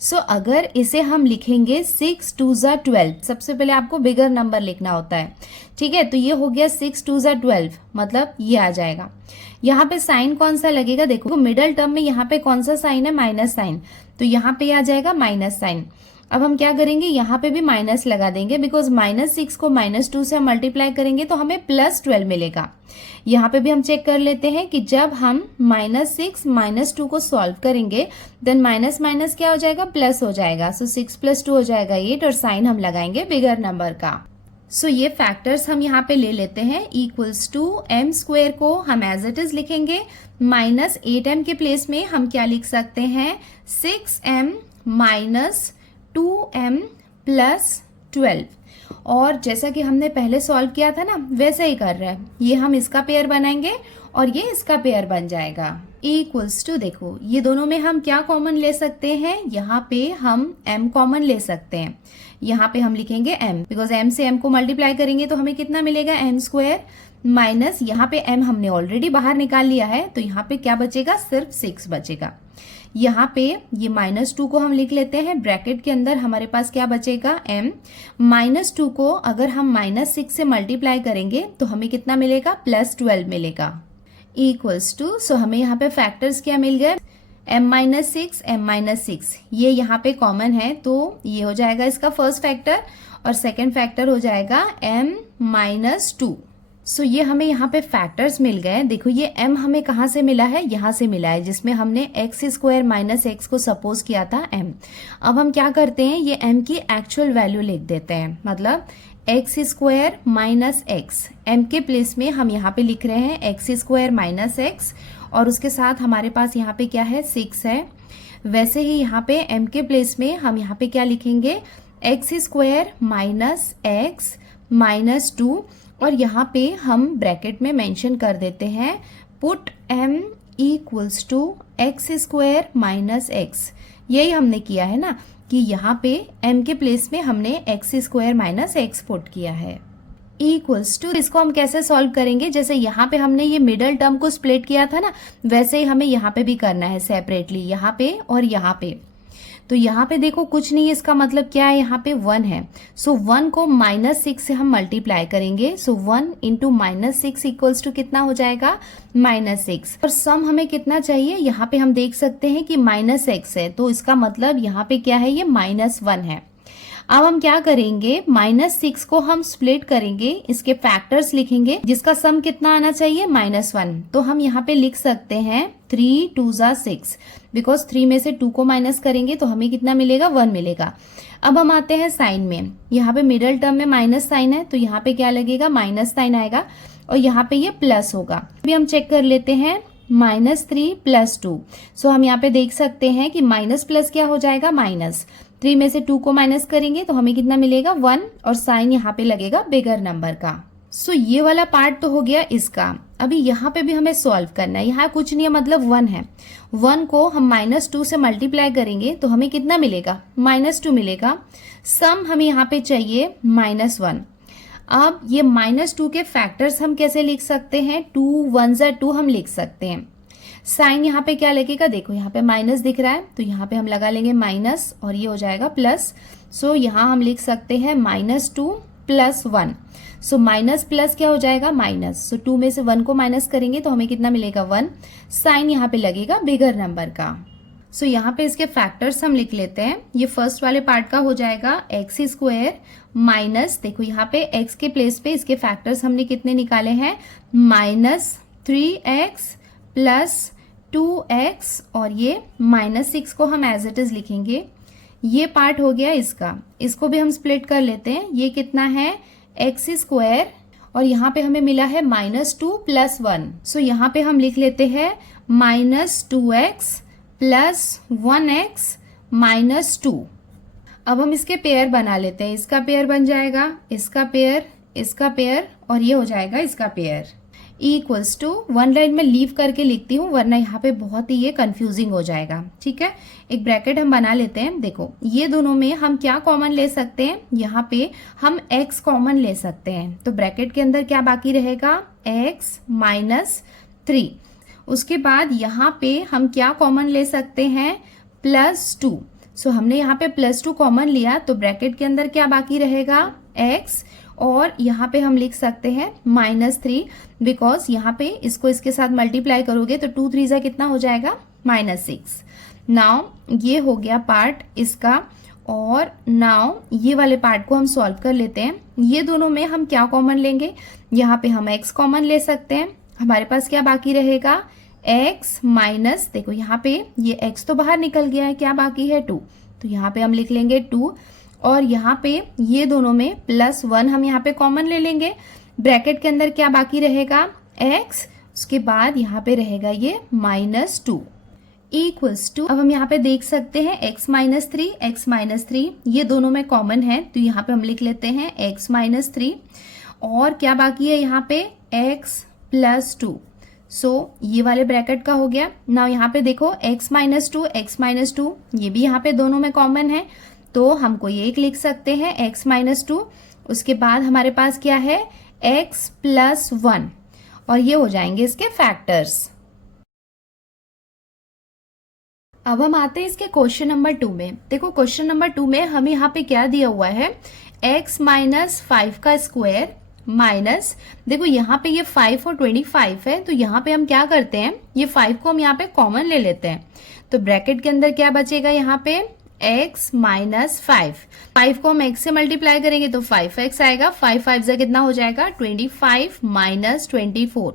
सो अगर इसे हम लिखेंगे 6 2 ज़ा 12, सबसे पहले आपको बिगर नंबर लिखना होता है, ठीक है, तो ये हो गया 6 2 ज़ा 12, मतलब ये आ जाएगा। यहाँ पे साइन कौन सा लगेगा, देखो मिडल टर्म में यहाँ पे कौन सा साइन है, माइनस साइन, तो यहाँ पे आ जाएगा माइनस साइन। अब हम क्या करेंगे, यहाँ पे भी माइनस लगा देंगे, बिकॉज माइनस 6 को माइनस 2 से हम मल्टीप्लाई करेंगे तो हमें प्लस 12 मिलेगा। यहाँ पे भी हम चेक कर लेते हैं कि जब हम माइनस 6 माइनस 2 को सॉल्व करेंगे देन माइनस माइनस क्या हो जाएगा, प्लस हो जाएगा, सो 6 + 2 हो जाएगा 8, और साइन हम लगाएंगे बिगर नंबर का। सो ये फैक्टर्स हम यहाँ पे ले लेते हैं, इक्वल्स टू एम स्क्वायर को हम एज इट इज लिखेंगे, माइनस 8m के प्लेस में हम क्या लिख सकते हैं, 6m माइनस 2m प्लस 12, और जैसा कि हमने पहले सॉल्व किया था ना वैसे ही कर रहे हैं, ये हम इसका पेयर बनाएंगे और ये इसका पेयर बन जाएगा। इक्वल्स टू, देखो ये दोनों में हम क्या कॉमन ले सकते हैं, यहाँ पे हम m कॉमन ले सकते हैं, यहाँ पे हम लिखेंगे m, बिकॉज m से m को मल्टीप्लाई करेंगे तो हमें कितना मिलेगा, m स्क्वायर, माइनस यहाँ पे m हमने ऑलरेडी बाहर निकाल लिया है तो यहाँ पे क्या बचेगा, सिर्फ 6 बचेगा। यहाँ पे ये -2 को हम लिख लेते हैं, ब्रैकेट के अंदर हमारे पास क्या बचेगा, m, -2 को अगर हम -6 से मल्टीप्लाई करेंगे तो हमें कितना मिलेगा, +12 मिलेगा। इक्वल्स टू, सो हमें यहाँ पे फैक्टर्स क्या मिल गए, m-6 m-6, ये यहाँ पे कॉमन है तो ये हो जाएगा इसका फर्स्ट फैक्टर, और सेकेंड फैक्टर हो जाएगा m-2। सो ये हमें यहाँ पे फैक्टर्स मिल गए। देखो ये m हमें कहाँ से मिला है, यहाँ से मिला है, जिसमें हमने एक्स स्क्वायर माइनस एक्स को सपोज किया था m। अब हम क्या करते हैं, ये m की एक्चुअल वैल्यू लिख देते हैं, मतलब x square minus x, m के प्लेस में हम यहाँ पे लिख रहे हैं एक्स स्क्वायर माइनस एक्स, और उसके साथ हमारे पास यहाँ पे क्या है, 6 है। वैसे ही यहाँ पे m के प्लेस में हम यहाँ पे क्या लिखेंगे, x square minus x minus 2, और यहाँ पे हम ब्रैकेट में मेंशन कर देते हैं put m equals to x square minus x. यही हमने किया है ना कि यहाँ पे m के प्लेस में हमने x square minus x put किया है। इक्वल्स टू, इसको हम कैसे सॉल्व करेंगे, जैसे यहाँ पे हमने ये मिडल टर्म को स्प्लिट किया था ना वैसे ही हमें यहाँ पे भी करना है सेपरेटली, यहाँ पे और यहाँ पे। तो यहाँ पे देखो कुछ नहीं है, इसका मतलब क्या है, यहाँ पे 1 है, सो 1 को -6 से हम मल्टीप्लाई करेंगे, सो 1 इंटू -6 इक्वल्स टू कितना हो जाएगा, -6, और सम हमें कितना चाहिए, यहाँ पे हम देख सकते हैं कि -x है तो इसका मतलब यहाँ पे क्या है, ये -1 है। अब हम क्या करेंगे, -6 को हम स्प्लिट करेंगे, इसके फैक्टर्स लिखेंगे जिसका सम कितना आना चाहिए, -1। तो हम यहाँ पे लिख सकते हैं 3 2 6, बिकॉज 3 में से 2 को माइनस करेंगे तो हमें कितना मिलेगा, 1 मिलेगा। अब हम आते हैं साइन में, यहाँ पे मिडल टर्म में माइनस साइन है तो यहाँ पे क्या लगेगा, माइनस साइन आएगा और यहाँ पे ये प्लस होगा। अभी हम चेक कर लेते हैं, -3 + 2। सो हम यहाँ पे देख सकते हैं कि माइनस प्लस क्या हो जाएगा, माइनस। 3 में से 2 को माइनस करेंगे तो हमें कितना मिलेगा, 1, और साइन यहाँ पे लगेगा बिगर नंबर का। सो ये वाला पार्ट तो हो गया इसका। अभी यहाँ पे भी हमें सॉल्व करना है, यहाँ कुछ नहीं है, मतलब 1 है। 1 को हम -2 से मल्टीप्लाई करेंगे तो हमें कितना मिलेगा, -2 मिलेगा। सम हमें यहाँ पे चाहिए -1। अब ये -2 के फैक्टर्स हम कैसे लिख सकते हैं, 2 1 2 हम लिख सकते हैं। साइन यहाँ पे क्या लगेगा, देखो यहाँ पे माइनस दिख रहा है तो यहाँ पे हम लगा लेंगे माइनस और ये हो जाएगा प्लस। सो यहाँ हम लिख सकते हैं -2 + 1। सो माइनस प्लस क्या हो जाएगा, माइनस। सो 2 में से 1 को माइनस करेंगे तो हमें कितना मिलेगा, 1। साइन यहाँ पे लगेगा बिगर नंबर का। सो यहाँ पे इसके फैक्टर्स हम लिख लेते हैं। ये फर्स्ट वाले पार्ट का हो जाएगा x² माइनस, देखो यहाँ पे x के प्लेस पे इसके फैक्टर्स हमने कितने निकाले हैं, -3x + 2x, और ये -6 को हम एज इट इज लिखेंगे। ये पार्ट हो गया इसका, इसको भी हम स्प्लिट कर लेते हैं। ये कितना है, x² और यहाँ पे हमें मिला है -2 + 1। सो यहाँ पे हम लिख लेते हैं -2x + 1x - 2। अब हम इसके पेयर बना लेते हैं, इसका पेयर बन जाएगा, इसका पेयर और ये हो जाएगा इसका पेयर, इक्वल्स टू, 1 लाइन में लीव करके लिखती हूँ वरना यहाँ पे बहुत ही ये कंफ्यूजिंग हो जाएगा। ठीक है, एक ब्रैकेट हम बना लेते हैं। देखो ये दोनों में हम क्या कॉमन ले सकते हैं, यहाँ पे हम x कॉमन ले सकते हैं। तो ब्रैकेट के अंदर क्या बाकी रहेगा, x - 3। उसके बाद यहाँ पे हम क्या कॉमन ले सकते हैं, +2। सो हमने यहाँ पे +2 कॉमन लिया तो ब्रैकेट के अंदर क्या बाकी रहेगा, x, और यहाँ पे हम लिख सकते हैं -3, बिकॉज यहाँ पे इसको इसके साथ मल्टीप्लाई करोगे तो 2 3 कितना हो जाएगा, -6। नाउ ये हो गया पार्ट इसका, और नाउ ये वाले पार्ट को हम सॉल्व कर लेते हैं। ये दोनों में हम क्या कॉमन लेंगे, यहाँ पे हम x कॉमन ले सकते हैं। हमारे पास क्या बाकी रहेगा, x माइनस, देखो यहाँ पे ये x तो बाहर निकल गया है, क्या बाकी है, 2। तो यहाँ पे हम लिख लेंगे 2, और यहाँ पे ये दोनों में +1 हम यहाँ पे कॉमन ले लेंगे। ब्रैकेट के अंदर क्या बाकी रहेगा, x, उसके बाद यहाँ पे रहेगा ये -2 इक्वल्स टू। अब हम यहाँ पे देख सकते हैं x - 3 ये दोनों में कॉमन है तो यहाँ पे हम लिख लेते हैं x - 3, और क्या बाकी है यहाँ पे, x + 2। सो ये वाले ब्रैकेट का हो गया। नाउ यहाँ पे देखो x - 2 ये भी यहाँ पे दोनों में कॉमन है तो हमको ये एक लिख सकते हैं x - 2। उसके बाद हमारे पास क्या है, x + 1, और ये हो जाएंगे इसके फैक्टर्स। अब हम आते हैं इसके क्वेश्चन नंबर 2 में। देखो क्वेश्चन नंबर 2 में हमें यहाँ पे क्या दिया हुआ है, x - 5 का स्क्वायर माइनस, देखो यहाँ पे ये 5 और 25 है तो यहाँ पे हम क्या करते हैं, ये 5 को हम यहाँ पे कॉमन ले लेते हैं। तो ब्रैकेट के अंदर क्या बचेगा, यहाँ पे x - 5 को हम x से मल्टीप्लाई करेंगे तो 5x आएगा। 5 5 से कितना हो जाएगा, 25 - 24।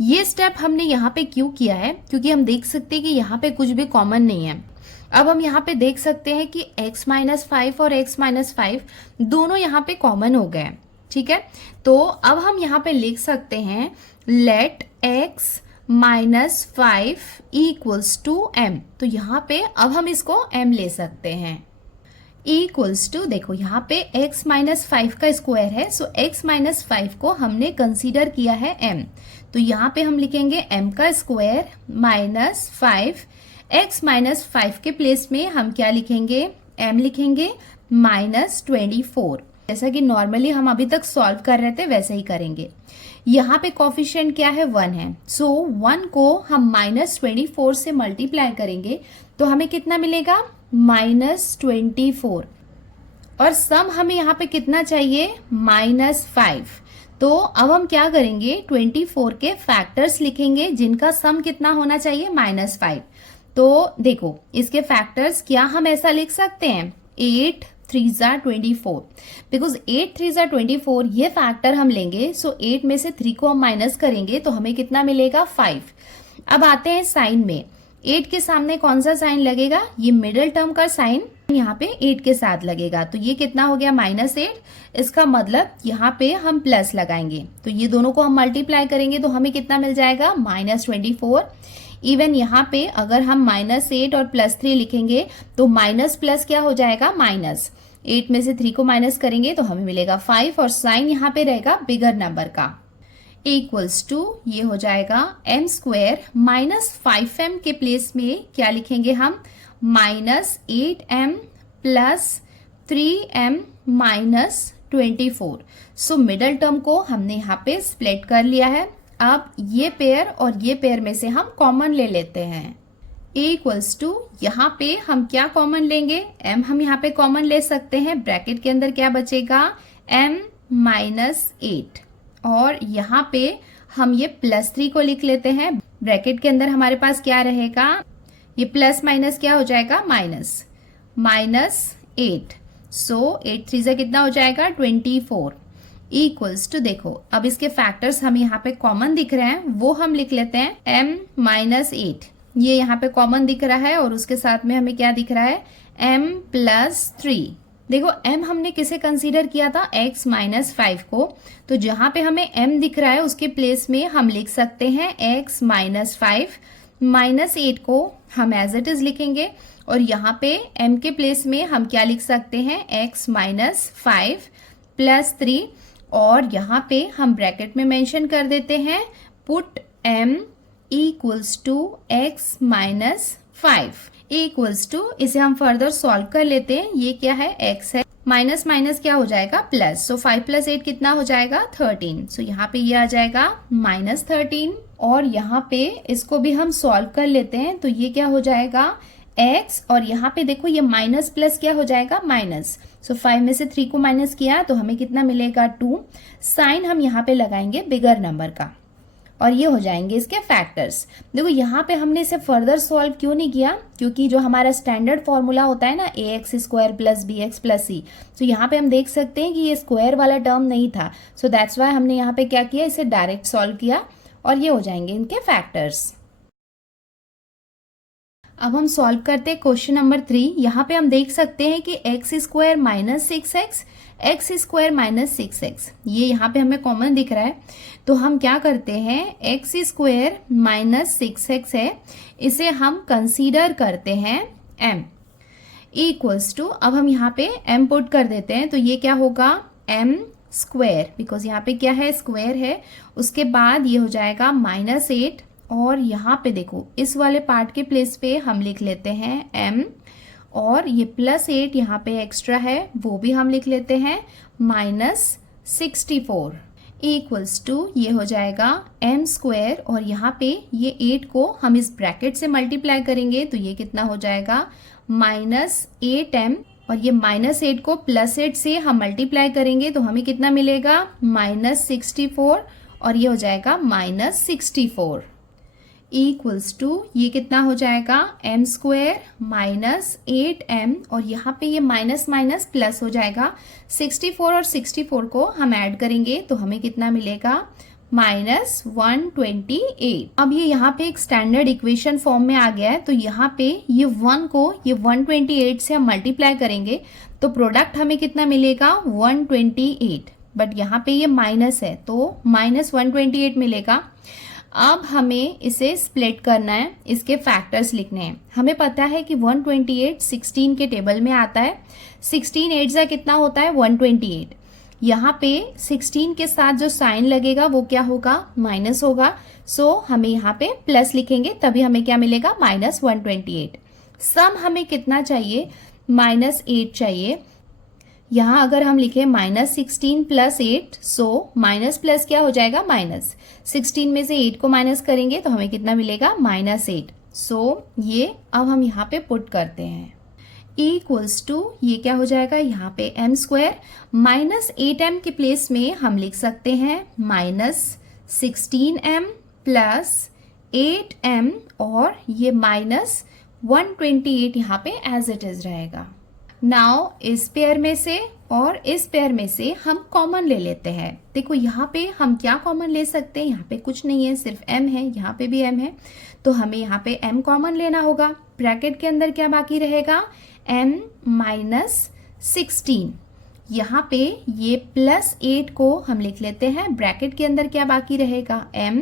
ये स्टेप हमने यहाँ पे क्यों किया है, क्योंकि हम देख सकते हैं कि यहाँ पे कुछ भी कॉमन नहीं है। अब हम यहाँ पे देख सकते हैं कि x - 5 और x - 5 दोनों यहाँ पे कॉमन हो गए। ठीक है, तो अब हम यहाँ पे लिख सकते हैं let x - 5 equals to m। तो यहाँ पे अब हम इसको m ले सकते हैं, इक्वल्स टू, देखो यहाँ पे x - 5 का स्क्वायर है, सो x - 5 को हमने कंसीडर किया है m। तो यहाँ पे हम लिखेंगे m का स्क्वायर -5, x - 5 के प्लेस में हम क्या लिखेंगे, m लिखेंगे -24। जैसा कि नॉर्मली हम अभी तक सॉल्व कर रहे थे वैसे ही करेंगे। यहाँ पे कोफिशिएंट क्या है, 1 है। सो 1 को हम -24 से मल्टीप्लाई करेंगे तो हमें कितना मिलेगा, -24, और सम हमें यहाँ पे कितना चाहिए, -5। तो अब हम क्या करेंगे, 24 के फैक्टर्स लिखेंगे जिनका सम कितना होना चाहिए, -5। तो देखो इसके फैक्टर्स क्या हम ऐसा लिख सकते हैं, 8 3 ज़ा 24, बिकॉज 8 3 ज़ा 24 ये फैक्टर हम लेंगे, सो 8 में से 3 को हम माइनस करेंगे तो हमें कितना मिलेगा 5। अब आते हैं साइन में, 8 के सामने कौन सा साइन लगेगा, ये मिडिल टर्म का साइन यहाँ पे 8 के साथ लगेगा, तो ये कितना हो गया -8। इसका मतलब यहाँ पे हम प्लस लगाएंगे, तो ये दोनों को हम मल्टीप्लाई करेंगे तो हमें कितना मिल जाएगा -24। इवन यहाँ पे अगर हम -8 और +3 लिखेंगे तो माइनस प्लस क्या हो जाएगा माइनस, 8 में से 3 को माइनस करेंगे तो हमें मिलेगा 5 और साइन यहाँ पे रहेगा बिगर नंबर का, इक्वल्स टू ये हो जाएगा m² -5m के प्लेस में क्या लिखेंगे हम, -8m + 3m -24। So middle term को हमने यहाँ पे स्प्लिट कर लिया है। अब ये पेयर और ये पेयर में से हम कॉमन ले लेते हैं, इक्वल्स टू यहाँ पे हम क्या कॉमन लेंगे, m हम यहाँ पे कॉमन ले सकते हैं, ब्रैकेट के अंदर क्या बचेगा m -8 और यहाँ पे हम ये +3 को लिख लेते हैं, ब्रैकेट के अंदर हमारे पास क्या रहेगा, ये प्लस माइनस क्या हो जाएगा -8। सो 8 3 से कितना हो जाएगा 24, इक्वल्स टू देखो अब इसके फैक्टर्स हमें यहाँ पे कॉमन दिख रहे हैं, वो हम लिख लेते हैं m -8, ये यहाँ पे कॉमन दिख रहा है और उसके साथ में हमें क्या दिख रहा है m + 3। देखो m हमने किसे कंसीडर किया था, x -5 को, तो जहां पे हमें m दिख रहा है उसके प्लेस में हम लिख सकते हैं x -5, -8 को हम एज इट इज लिखेंगे और यहाँ पे m के प्लेस में हम क्या लिख सकते हैं x -5 + 3 और यहाँ पे हम ब्रैकेट में मेंशन कर देते हैं put m equals to x -5 equals to, इसे हम फर्दर सॉल्व कर लेते हैं, ये क्या है x है, माइनस माइनस क्या हो जाएगा प्लस, सो 5 + 8 कितना हो जाएगा 13, सो यहाँ पे ये आ जाएगा -13 और यहाँ पे इसको भी हम सॉल्व कर लेते हैं, तो ये क्या हो जाएगा x और यहाँ पे देखो ये माइनस प्लस क्या हो जाएगा माइनस, सो 5 में से 3 को माइनस किया तो हमें कितना मिलेगा 2, साइन हम यहाँ पे लगाएंगे बिगर नंबर का और ये हो जाएंगे इसके फैक्टर्स। देखो यहाँ पे हमने इसे फर्दर सॉल्व क्यों नहीं किया, क्योंकि जो हमारा स्टैंडर्ड फॉर्मूला होता है ना ax² + bx + c, तो यहाँ पे हम देख सकते हैं कि ये स्क्वायर वाला टर्म नहीं था, सो दैट्स वाई हमने यहाँ पे क्या किया, इसे डायरेक्ट सॉल्व किया और ये हो जाएंगे इनके फैक्टर्स। अब हम सॉल्व करते हैं क्वेश्चन नंबर 3। यहाँ पे हम देख सकते हैं कि x² - 6x, x² - 6x, ये यहाँ पे हमें कॉमन दिख रहा है, तो हम क्या करते हैं x² - 6x है, इसे हम कंसीडर करते हैं m इक्वल्स टू, अब हम यहाँ पे m पुट कर देते हैं, तो ये क्या होगा m², बिकॉज यहाँ पे क्या है स्क्वायर है, उसके बाद ये हो जाएगा -8 और यहाँ पे देखो इस वाले पार्ट के प्लेस पे हम लिख लेते हैं m और ये +8 यहाँ पे एक्स्ट्रा है वो भी हम लिख लेते हैं -64 इक्वल्स टू, ये हो जाएगा m² और यहाँ पे ये 8 को हम इस ब्रैकेट से मल्टीप्लाई करेंगे तो ये कितना हो जाएगा -8m और ये -8 को +8 से हम मल्टीप्लाई करेंगे तो हमें कितना मिलेगा -64 और ये हो जाएगा -64 इक्वल्स टू, ये कितना हो जाएगा m² - 8m और यहाँ पे ये माइनस माइनस प्लस हो जाएगा, 64 और 64 को हम ऐड करेंगे तो हमें कितना मिलेगा -128। अब ये यहाँ पे एक स्टैंडर्ड इक्वेशन फॉर्म में आ गया है, तो यहाँ पे ये 1 को ये 128 से हम मल्टीप्लाई करेंगे तो प्रोडक्ट हमें कितना मिलेगा 128, बट यहाँ पे ये माइनस है तो -128 मिलेगा। अब हमें इसे स्प्लिट करना है, इसके फैक्टर्स लिखने हैं। हमें पता है कि 128 16 के टेबल में आता है, 16 8 से कितना होता है 128, यहाँ पे 16 के साथ जो साइन लगेगा वो क्या होगा माइनस होगा, सो हमें यहाँ पे प्लस लिखेंगे तभी हमें क्या मिलेगा -128। सम हमें कितना चाहिए -8 चाहिए, यहाँ अगर हम लिखें -16 + 8 सो माइनस प्लस क्या हो जाएगा माइनस, 16 में से 8 को माइनस करेंगे तो हमें कितना मिलेगा -8, सो ये अब हम यहाँ पे पुट करते हैं इक्वल्स टू, ये क्या हो जाएगा यहाँ पे m² -8m के प्लेस में हम लिख सकते हैं -16m + 8m और ये -128 यहाँ पे एज इट इज रहेगा। नाउ इस पेयर में से और इस पेयर में से हम कॉमन ले लेते हैं। देखो यहाँ पे हम क्या कॉमन ले सकते हैं, यहाँ पे कुछ नहीं है, सिर्फ m है, यहाँ पे भी m है, तो हमें यहाँ पे m कॉमन लेना होगा। ब्रैकेट के अंदर क्या बाकी रहेगा, m माइनस 16। यहाँ पे ये +8 को हम लिख लेते हैं। ब्रैकेट के अंदर क्या बाकी रहेगा, m,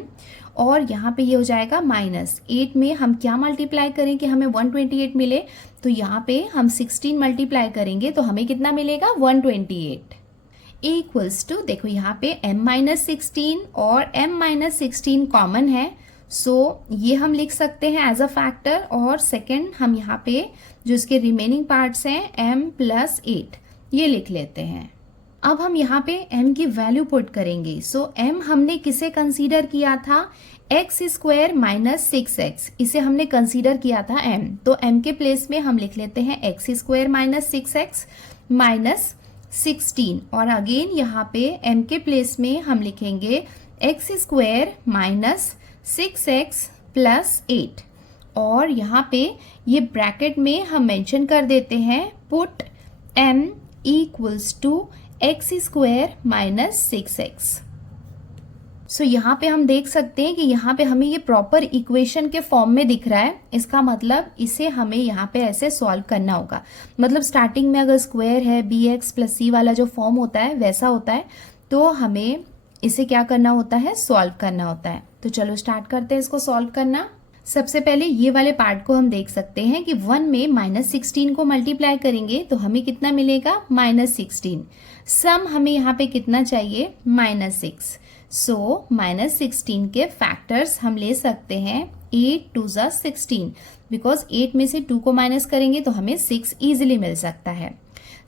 और यहाँ पे ये हो जाएगा -8 में हम क्या मल्टीप्लाई करें कि हमें 128 मिले, तो यहाँ पे हम 16 मल्टीप्लाई करेंगे तो हमें कितना मिलेगा, 128 इक्वल्स टू, देखो यहाँ पे m-16 और m-16 कॉमन है, सो ये हम लिख सकते हैं एज अ फैक्टर। और सेकंड हम यहाँ पे जो इसके रिमेनिंग पार्ट्स हैं m+8 ये लिख लेते हैं। अब हम यहाँ पे m की वैल्यू पुट करेंगे। सो m हमने किसे कंसीडर किया था, x² माइनस 6x, इसे हमने कंसीडर किया था m, तो m के प्लेस में हम लिख लेते हैं x² माइनस 6x माइनस 16, और अगेन यहाँ पे m के प्लेस में हम लिखेंगे x² माइनस 6x प्लस 8, और यहाँ पे ये ब्रैकेट में हम मेंशन कर देते हैं put m equals to x² minus 6x। So यहाँ पे हम देख सकते हैं कि यहाँ पे हमें ये प्रॉपर इक्वेशन के फॉर्म में दिख रहा है। इसका मतलब इसे हमें यहाँ पे ऐसे सॉल्व करना होगा। मतलब स्टार्टिंग में अगर स्क्वायर है bx प्लस c वाला जो फॉर्म होता है वैसा होता है, तो हमें इसे क्या करना होता है, सॉल्व करना होता है। तो चलो स्टार्ट करते हैं इसको सॉल्व करना। सबसे पहले ये वाले पार्ट को हम देख सकते हैं कि 1 में -16 को मल्टीप्लाई करेंगे तो हमें कितना मिलेगा, -16। सम हमें यहाँ पे कितना चाहिए, -6। सो -16 के फैक्टर्स हम ले सकते हैं 8 2 ज़ा 16, बिकॉज 8 में से 2 को माइनस करेंगे तो हमें 6 इजीली मिल सकता है।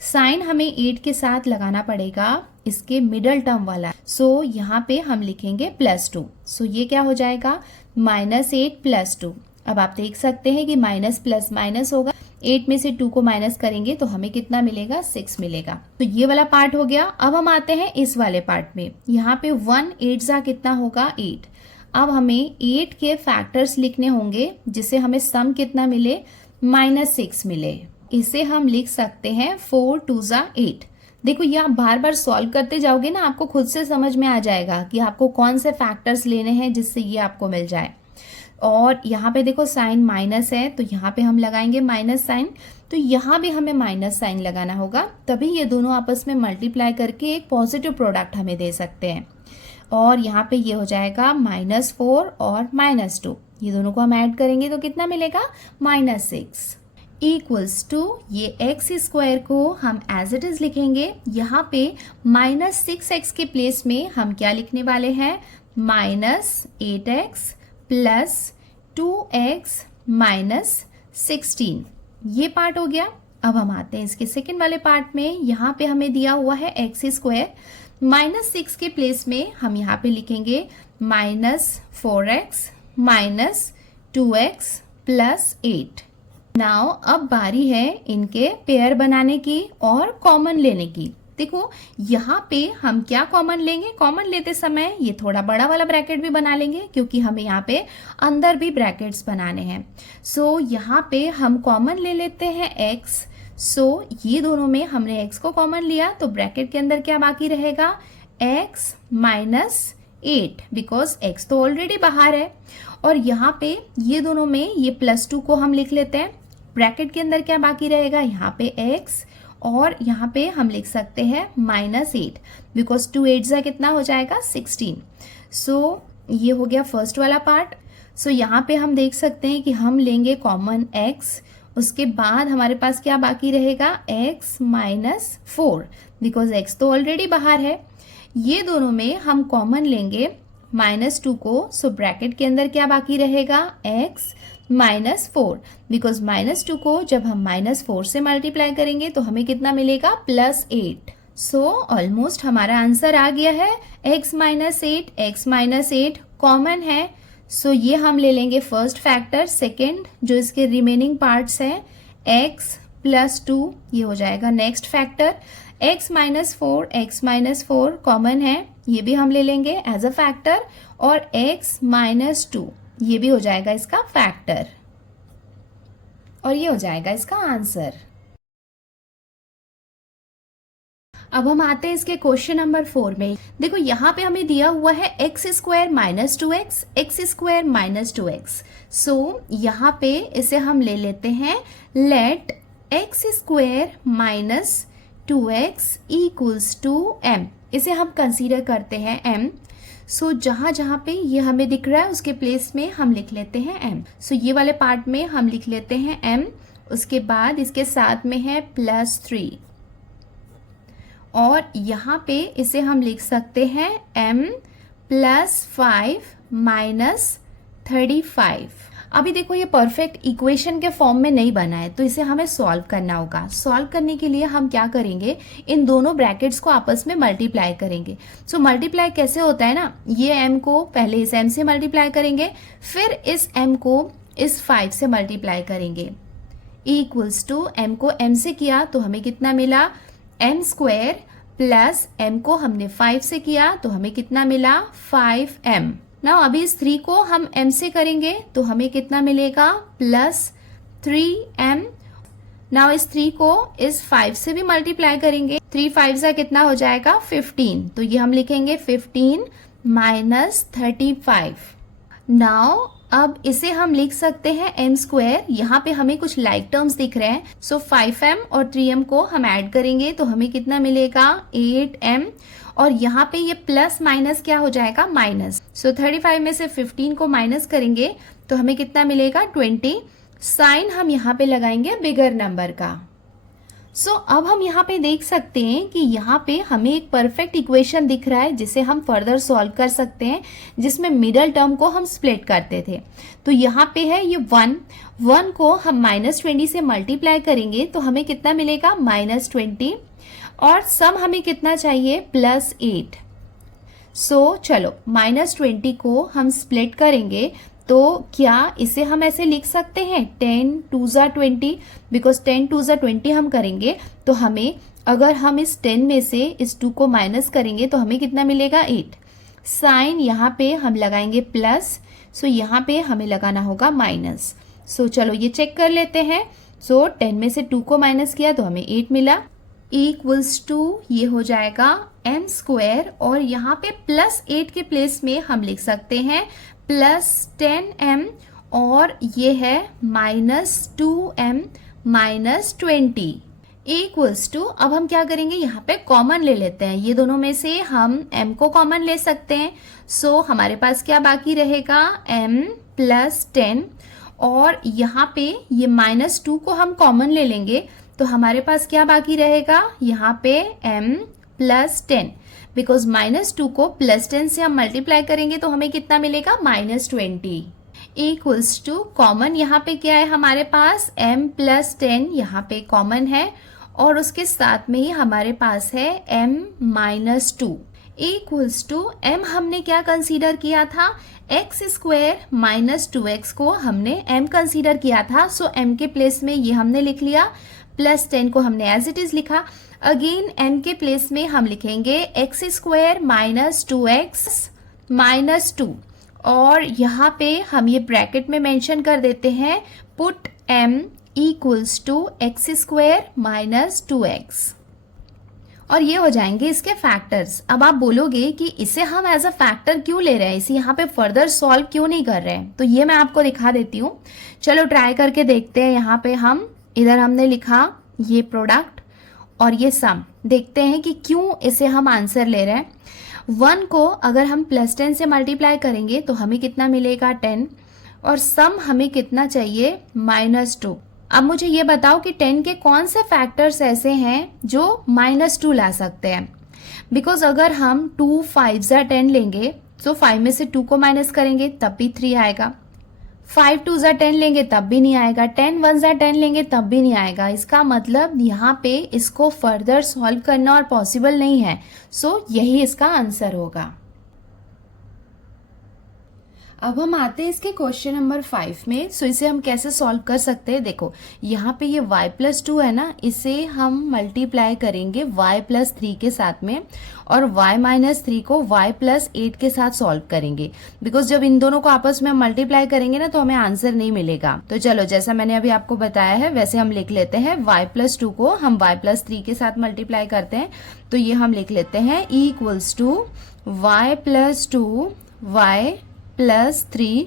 साइन हमें 8 के साथ लगाना पड़ेगा, इसके मिडल टर्म वाला, सो यहाँ पे हम लिखेंगे +2। सो ये क्या हो जाएगा, -8 + 2। अब आप देख सकते हैं कि माइनस प्लस माइनस होगा, 8 में से 2 को माइनस करेंगे तो हमें कितना मिलेगा, 6 मिलेगा। तो ये वाला पार्ट हो गया। अब हम आते हैं इस वाले पार्ट में। यहाँ पे 1 8 ज़ा कितना होगा, 8। अब हमें 8 के फैक्टर्स लिखने होंगे जिसे हमें सम कितना मिले, -6 मिले। इसे हम लिख सकते हैं 4 2 ज़ा 8। देखो ये आप बार बार सॉल्व करते जाओगे ना, आपको खुद से समझ में आ जाएगा कि आपको कौन से फैक्टर्स लेने हैं जिससे ये आपको मिल जाए। और यहाँ पे देखो साइन माइनस है तो यहाँ पे हम लगाएंगे माइनस साइन, तो यहाँ भी हमें माइनस साइन लगाना होगा, तभी ये दोनों आपस में मल्टीप्लाई करके एक पॉजिटिव प्रोडक्ट हमें दे सकते हैं। और यहाँ पे ये हो जाएगा -4 और -2, ये दोनों को हम ऐड करेंगे तो कितना मिलेगा, -6 इक्वल्स टू, ये x² को हम एज इट इज लिखेंगे। यहाँ पे -6x के प्लेस में हम क्या लिखने वाले हैं, -8x प्लस 2x माइनस 16। ये पार्ट हो गया। अब हम आते हैं इसके सेकेंड वाले पार्ट में। यहाँ पे हमें दिया हुआ है x², -6 के प्लेस में हम यहाँ पे लिखेंगे -4x minus 2x plus 8। Now अब बारी है इनके पेयर बनाने की और कॉमन लेने की। देखो यहाँ पे हम क्या कॉमन लेंगे, कॉमन लेते समय ये थोड़ा बड़ा वाला ब्रैकेट भी बना लेंगे क्योंकि हमें यहाँ पे अंदर भी ब्रैकेट्स बनाने हैं। सो यहाँ पे हम कॉमन ले लेते हैं x। सो ये दोनों में हमने x को कॉमन लिया तो ब्रैकेट के अंदर क्या बाकी रहेगा, x माइनस 8, बिकॉज x तो ऑलरेडी बाहर है। और यहाँ पे ये दोनों में ये +2 को हम लिख लेते हैं। ब्रैकेट के अंदर क्या बाकी रहेगा, यहाँ पे x और यहाँ पे हम लिख सकते हैं -8, बिकॉज 2 8 ज़ा कितना हो जाएगा, 16। सो ये हो गया फर्स्ट वाला पार्ट। सो यहाँ पे हम देख सकते हैं कि हम लेंगे कॉमन x, उसके बाद हमारे पास क्या बाकी रहेगा, x माइनस 4, बिकॉज x तो ऑलरेडी बाहर है। ये दोनों में हम कॉमन लेंगे -2 को, सो ब्रैकेट के अंदर क्या बाकी रहेगा, x -4, बिकॉज -2 को जब हम -4 से मल्टीप्लाई करेंगे तो हमें कितना मिलेगा, +8। सो ऑलमोस्ट हमारा आंसर आ गया है, x -8 कॉमन है। सो ये हम ले लेंगे फर्स्ट फैक्टर। सेकेंड जो इसके रिमेनिंग पार्ट्स हैं x + 2, ये हो जाएगा नेक्स्ट फैक्टर। x -4 कॉमन है, ये भी हम ले लेंगे एज अ फैक्टर। और x -2 ये भी हो जाएगा इसका फैक्टर, और ये हो जाएगा इसका आंसर। अब हम आते हैं इसके क्वेश्चन नंबर 4 में। देखो यहाँ पे हमें दिया हुआ है x square minus 2x, x square minus 2x। So यहाँ पे इसे हम ले लेते हैं, let x square minus 2x equals to m। इसे हम कंसीडर करते हैं m। सो जहाँ जहाँ पे ये हमें दिख रहा है उसके प्लेस में हम लिख लेते हैं m। सो ये वाले पार्ट में हम लिख लेते हैं m, उसके बाद इसके साथ में है +3, और यहाँ पे इसे हम लिख सकते हैं m + 5 माइनस 35। अभी देखो ये परफेक्ट इक्वेशन के फॉर्म में नहीं बना है, तो इसे हमें सॉल्व करना होगा। सॉल्व करने के लिए हम क्या करेंगे, इन दोनों ब्रैकेट्स को आपस में मल्टीप्लाई करेंगे। सो मल्टीप्लाई कैसे होता है ना, ये m को पहले इस m से मल्टीप्लाई करेंगे, फिर इस m को इस 5 से मल्टीप्लाई करेंगे, इक्वल्स टू m को m से किया तो हमें कितना मिला, m स्क्वायर प्लस m को हमने 5 से किया तो हमें कितना मिला, 5m। ना अभी इस 3 को हम m से करेंगे तो हमें कितना मिलेगा, +3m। ना इस 3 को इस 5 से भी मल्टीप्लाई करेंगे, 3 5 से कितना हो जाएगा, 15। तो ये हम लिखेंगे 15 माइनस 35। नाउ अब इसे हम लिख सकते हैं m स्क्वायर। यहाँ पे हमें कुछ लाइक टर्म्स दिख रहे हैं, सो 5m और 3m को हम ऐड करेंगे तो हमें कितना मिलेगा, 8m। और यहाँ पे ये प्लस माइनस क्या हो जाएगा, माइनस। सो 35 में से 15 को माइनस करेंगे तो हमें कितना मिलेगा, 20। साइन हम यहाँ पे लगाएंगे बिगर नंबर का। सो अब हम यहाँ पे देख सकते हैं कि यहाँ पे हमें एक परफेक्ट इक्वेशन दिख रहा है जिसे हम फर्दर सॉल्व कर सकते हैं, जिसमें मिडल टर्म को हम स्प्लिट करते थे। तो यहाँ पे है ये 1 को हम -20 से मल्टीप्लाई करेंगे तो हमें कितना मिलेगा, -20, और सम हमें कितना चाहिए, +8। सो चलो -20 को हम स्प्लिट करेंगे तो क्या इसे हम ऐसे लिख सकते हैं, 10 2 ज़ा 20, बिकॉज 10 2 ज़ा 20 हम करेंगे तो हमें, अगर हम इस 10 में से इस 2 को माइनस करेंगे तो हमें कितना मिलेगा, 8। साइन यहाँ पे हम लगाएंगे प्लस, सो यहाँ पे हमें लगाना होगा माइनस। सो चलो ये चेक कर लेते हैं। सो 10 में से 2 को माइनस किया तो हमें 8 मिला, इक्वल्स टू ये हो जाएगा m स्क्वायर, और यहाँ पे +8 के प्लेस में हम लिख सकते हैं +10m, और ये है -2m -20 इक्वल्स टू। अब हम क्या करेंगे, यहाँ पे कॉमन ले लेते हैं, ये दोनों में से हम m को कॉमन ले सकते हैं। सो हमारे पास क्या बाकी रहेगा, m + 10, और यहाँ पे ये -2 को हम कॉमन ले लेंगे तो हमारे पास क्या बाकी रहेगा, यहाँ पे m + 10, बिकॉज -2 को +10 से हम मल्टीप्लाई करेंगे तो हमें कितना मिलेगा, -20 इक्वल्स टू। कॉमन यहाँ पे क्या है हमारे पास, m + 10 यहाँ पे कॉमन है, और उसके साथ में ही हमारे पास है m - 2 इक्वल्स टू। m हमने क्या कंसीडर किया था, एक्स स्क्वायर माइनस 2x को हमने m कंसीडर किया था। सो m के प्लेस में ये हमने लिख लिया, +10 को हमने एज इट इज लिखा। अगेन m के प्लेस में हम लिखेंगे एक्स स्क्वायर माइनस 2x - 2, और यहाँ पे हम ये ब्रैकेट में मेंशन कर देते हैं, put m equals to x square minus 2x, और ये हो जाएंगे इसके फैक्टर्स। अब आप बोलोगे कि इसे हम एज अ फैक्टर क्यों ले रहे हैं, इसे यहाँ पे फर्दर सॉल्व क्यों नहीं कर रहे हैं, तो ये मैं आपको दिखा देती हूँ। चलो ट्राई करके देखते हैं। यहाँ पे हम इधर हमने लिखा ये प्रोडक्ट और ये सम, देखते हैं कि क्यों इसे हम आंसर ले रहे हैं। 1 को अगर हम +10 से मल्टीप्लाई करेंगे तो हमें कितना मिलेगा, 10, और सम हमें कितना चाहिए, -2। अब मुझे ये बताओ कि 10 के कौन से फैक्टर्स ऐसे हैं जो -2 ला सकते हैं, बिकॉज अगर हम 2 5 ज़ा 10 लेंगे तो 5 में से 2 को माइनस करेंगे तब भी 3 आएगा, 5 2 ज़ा 10 लेंगे तब भी नहीं आएगा, 10 1 ज़ा 10 लेंगे तब भी नहीं आएगा। इसका मतलब यहाँ पे इसको फर्दर सॉल्व करना और पॉसिबल नहीं है। सो यही इसका आंसर होगा। अब हम आते हैं इसके क्वेश्चन नंबर 5 में। सो इसे हम कैसे सॉल्व कर सकते हैं, देखो यहाँ पे ये y+2 है ना, इसे हम मल्टीप्लाई करेंगे y+3 के साथ में, और y-3 को y+8 के साथ सॉल्व करेंगे। बिकॉज जब इन दोनों को आपस में हम मल्टीप्लाई करेंगे ना तो हमें आंसर नहीं मिलेगा। तो चलो जैसा मैंने अभी आपको बताया है वैसे हम लिख लेते हैं, y+2 को हम y+3 के साथ मल्टीप्लाई करते हैं। तो ये हम लिख लेते हैं E=y+2 y+3,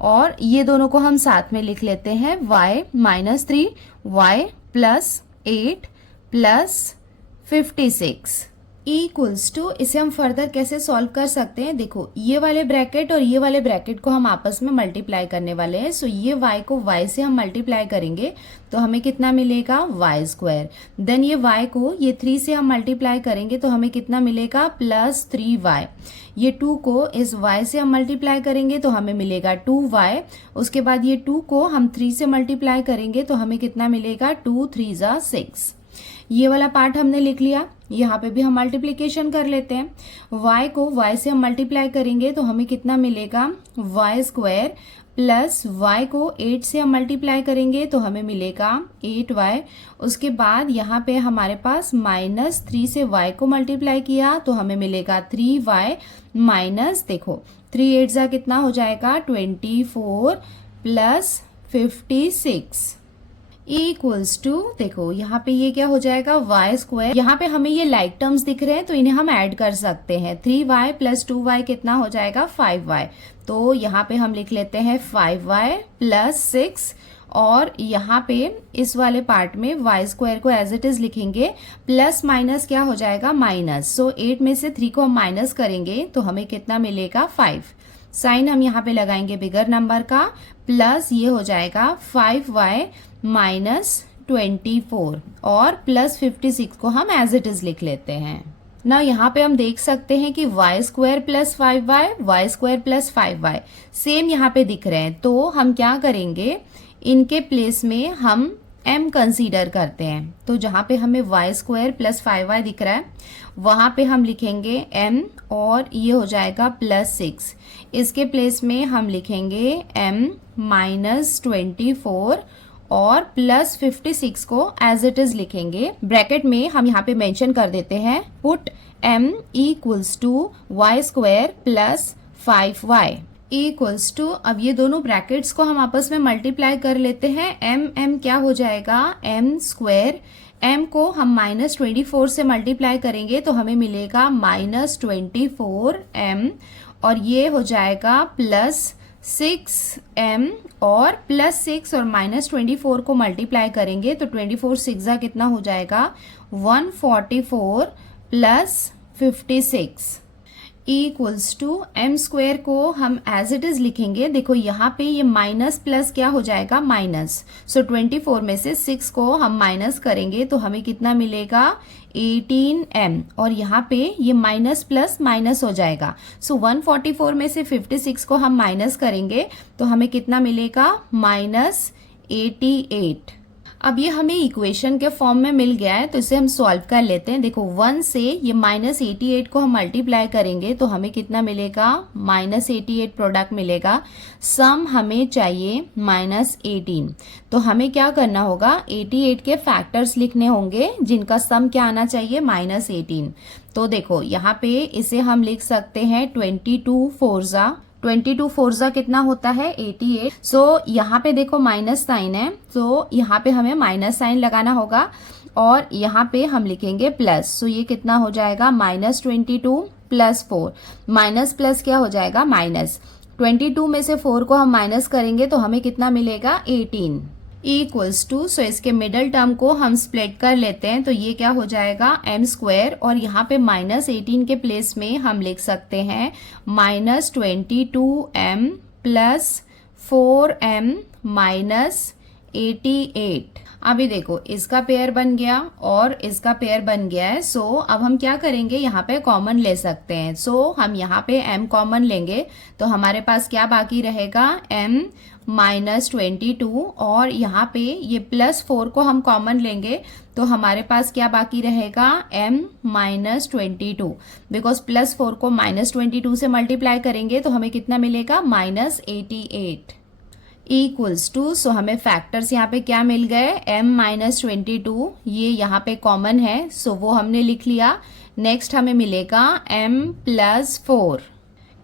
और ये दोनों को हम साथ में लिख लेते हैं y-3 y+8 +56 इक्वल्स इसे हम फर्दर कैसे सॉल्व कर सकते हैं, देखो ये वाले ब्रैकेट और ये वाले ब्रैकेट को हम आपस में मल्टीप्लाई करने वाले हैं। सो ये y को y से हम मल्टीप्लाई करेंगे तो हमें कितना मिलेगा y²। देन ये y को ये 3 से हम मल्टीप्लाई करेंगे तो हमें कितना मिलेगा +3y। ये 2 को इस y से हम मल्टीप्लाई करेंगे तो हमें मिलेगा 2y। उसके बाद ये 2 को हम 3 से मल्टीप्लाई करेंगे तो हमें कितना मिलेगा 2 3 = 6। ये वाला पार्ट हमने लिख लिया। यहाँ पे भी हम मल्टीप्लिकेशन कर लेते हैं। y को y से हम मल्टीप्लाई करेंगे तो हमें कितना मिलेगा y² प्लस y को 8 से हम मल्टीप्लाई करेंगे तो हमें मिलेगा 8y। उसके बाद यहाँ पे हमारे पास -3 से y को मल्टीप्लाई किया तो हमें मिलेगा 3y माइनस, देखो 3 8 जा कितना हो जाएगा 24 प्लस 56 इक्वल्स टू, देखो यहाँ पे ये क्या हो जाएगा y²। यहाँ पे हमें ये लाइक टर्म्स दिख रहे हैं तो इन्हें हम ऐड कर सकते हैं। 3y + 2y कितना हो जाएगा 5y। तो यहाँ पे हम लिख लेते हैं 5y + 6, और यहाँ पे इस वाले पार्ट में y² को एज इट इज लिखेंगे, प्लस माइनस क्या हो जाएगा माइनस। सो 8 में से 3 को हम माइनस करेंगे तो हमें कितना मिलेगा 5। साइन हम यहाँ पे लगाएंगे बिगर नंबर का, प्लस ये हो जाएगा 5y -24, और +56 को हम एज इट इज लिख लेते हैं ना। यहाँ पे हम देख सकते हैं कि y² + 5y y² + 5y same यहाँ पे दिख रहे हैं। तो हम क्या करेंगे, इनके प्लेस में हम m कंसीडर करते हैं। तो जहाँ पे हमें y² + 5y दिख रहा है वहाँ पे हम लिखेंगे m, और ये हो जाएगा +6। इसके प्लेस में हम लिखेंगे m -24 और +56 को एज इट इज लिखेंगे। ब्रैकेट में हम यहाँ पे मेंशन कर देते हैं, put m = y² + 5y equals to, अब ये दोनों ब्रैकेट्स को हम आपस में मल्टीप्लाई कर लेते हैं। m क्या हो जाएगा m²। m को हम -24 से मल्टीप्लाई करेंगे तो हमें मिलेगा -24m, और ये हो जाएगा +6m, और +6 और -24 को मल्टीप्लाई करेंगे तो 24 6 कितना हो जाएगा 144 + 56 इक्वल्स टू m² को हम एज इट इज लिखेंगे। देखो यहाँ पे ये माइनस प्लस क्या हो जाएगा माइनस। सो 24 में से 6 को हम माइनस करेंगे तो हमें कितना मिलेगा 18m, और यहाँ पे ये माइनस प्लस माइनस हो जाएगा। सो 144 में से 56 को हम माइनस करेंगे तो हमें कितना मिलेगा -88। अब ये हमें इक्वेशन के फॉर्म में मिल गया है तो इसे हम सॉल्व कर लेते हैं। देखो 1 से ये -88 को हम मल्टीप्लाई करेंगे तो हमें कितना मिलेगा -88 प्रोडक्ट मिलेगा। सम हमें चाहिए -18, तो हमें क्या करना होगा 88 के फैक्टर्स लिखने होंगे जिनका सम क्या आना चाहिए -18। तो देखो यहाँ पे इसे हम लिख सकते हैं 22 4 कितना होता है 88। सो यहाँ पे देखो माइनस साइन है, तो यहाँ पे हमें माइनस साइन लगाना होगा, और यहाँ पे हम लिखेंगे प्लस। सो ये कितना हो जाएगा -22 + 4, माइनस प्लस क्या हो जाएगा माइनस। 22 में से 4 को हम माइनस करेंगे तो हमें कितना मिलेगा 18 इक्वल्स टू। सो इसके मिडल टर्म को हम स्प्लिट कर लेते हैं तो ये क्या हो जाएगा m², और यहाँ पे -18 के प्लेस में हम लिख सकते हैं -22m + 4m -88। अभी देखो इसका पेयर बन गया और इसका पेयर बन गया है। सो अब हम क्या करेंगे, यहाँ पे कॉमन ले सकते हैं। सो हम यहाँ पे m कॉमन लेंगे तो हमारे पास क्या बाकी रहेगा m -22 और यहाँ पे ये +4 को हम कॉमन लेंगे तो हमारे पास क्या बाकी रहेगा m -22 बिकॉज +4 को -22 से मल्टीप्लाई करेंगे तो हमें कितना मिलेगा -88 इक्वल्स टू। सो हमें फैक्टर्स यहाँ पे क्या मिल गए m -22 ये यहाँ पे कॉमन है सो वो हमने लिख लिया। नेक्स्ट हमें मिलेगा m +4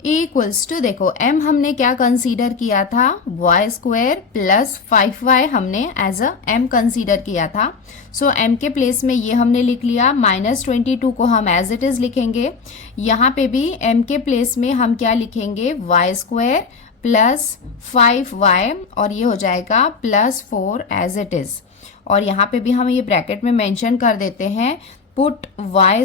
इक्वल्स टू देखो m हमने क्या कंसीडर किया था y² + 5y हमने एज अ m कंसीडर किया था। सो m के प्लेस में ये हमने लिख लिया -22 को हम एज इट इज लिखेंगे। यहाँ पे भी m के प्लेस में हम क्या लिखेंगे y² + 5y और ये हो जाएगा +4 एज इट इज। और यहाँ पे भी हम ये ब्रैकेट में मेंशन कर देते हैं put y²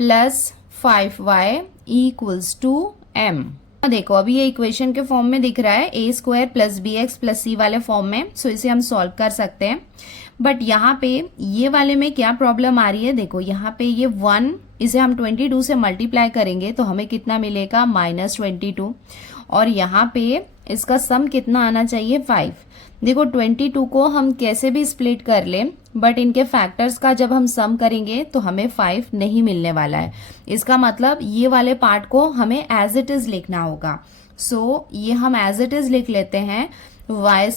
+ 5y equals to m। देखो अभी ये इक्वेशन के फॉर्म में दिख रहा है a² + bx + c वाले फॉर्म में सो इसे हम सॉल्व कर सकते हैं। बट यहाँ पे ये वाले में क्या प्रॉब्लम आ रही है देखो यहाँ पे ये 1 इसे हम 22 से मल्टीप्लाई करेंगे तो हमें कितना मिलेगा -22 और यहाँ पे इसका सम कितना आना चाहिए 5। देखो 22 को हम कैसे भी स्प्लिट कर लें बट इनके फैक्टर्स का जब हम सम करेंगे तो हमें 5 नहीं मिलने वाला है। इसका मतलब ये वाले पार्ट को हमें एज इट इज लिखना होगा। सो ये हम एज इट इज लिख लेते हैं y²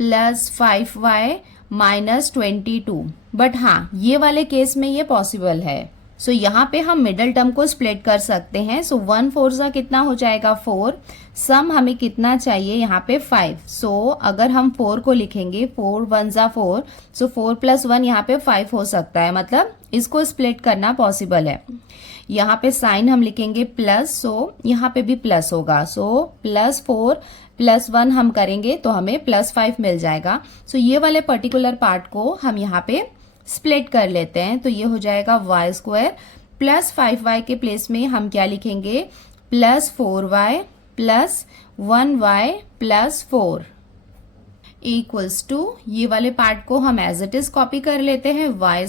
+ 5y -22। बट हाँ ये वाले केस में ये पॉसिबल है। सो यहाँ पे हम मिडल टर्म को स्प्लिट कर सकते हैं। सो 1/4 कितना हो जाएगा 4। सम हमें कितना चाहिए यहाँ पे 5। सो अगर हम 4 को लिखेंगे 4 1 4 सो 4 + 1 यहाँ पे 5 हो सकता है मतलब इसको स्प्लिट करना पॉसिबल है। यहाँ पे साइन हम लिखेंगे प्लस सो यहाँ पे भी प्लस होगा। सो +4 + 1 हम करेंगे तो हमें +5 मिल जाएगा। सो ये वाले पर्टिकुलर पार्ट को हम यहाँ पे स्प्लिट कर लेते हैं तो ये हो जाएगा y² + 5y के प्लेस में हम क्या लिखेंगे +4y + 1y + 4 इक्वल्स टू ये वाले पार्ट को हम एज इट इज कॉपी कर लेते हैं y²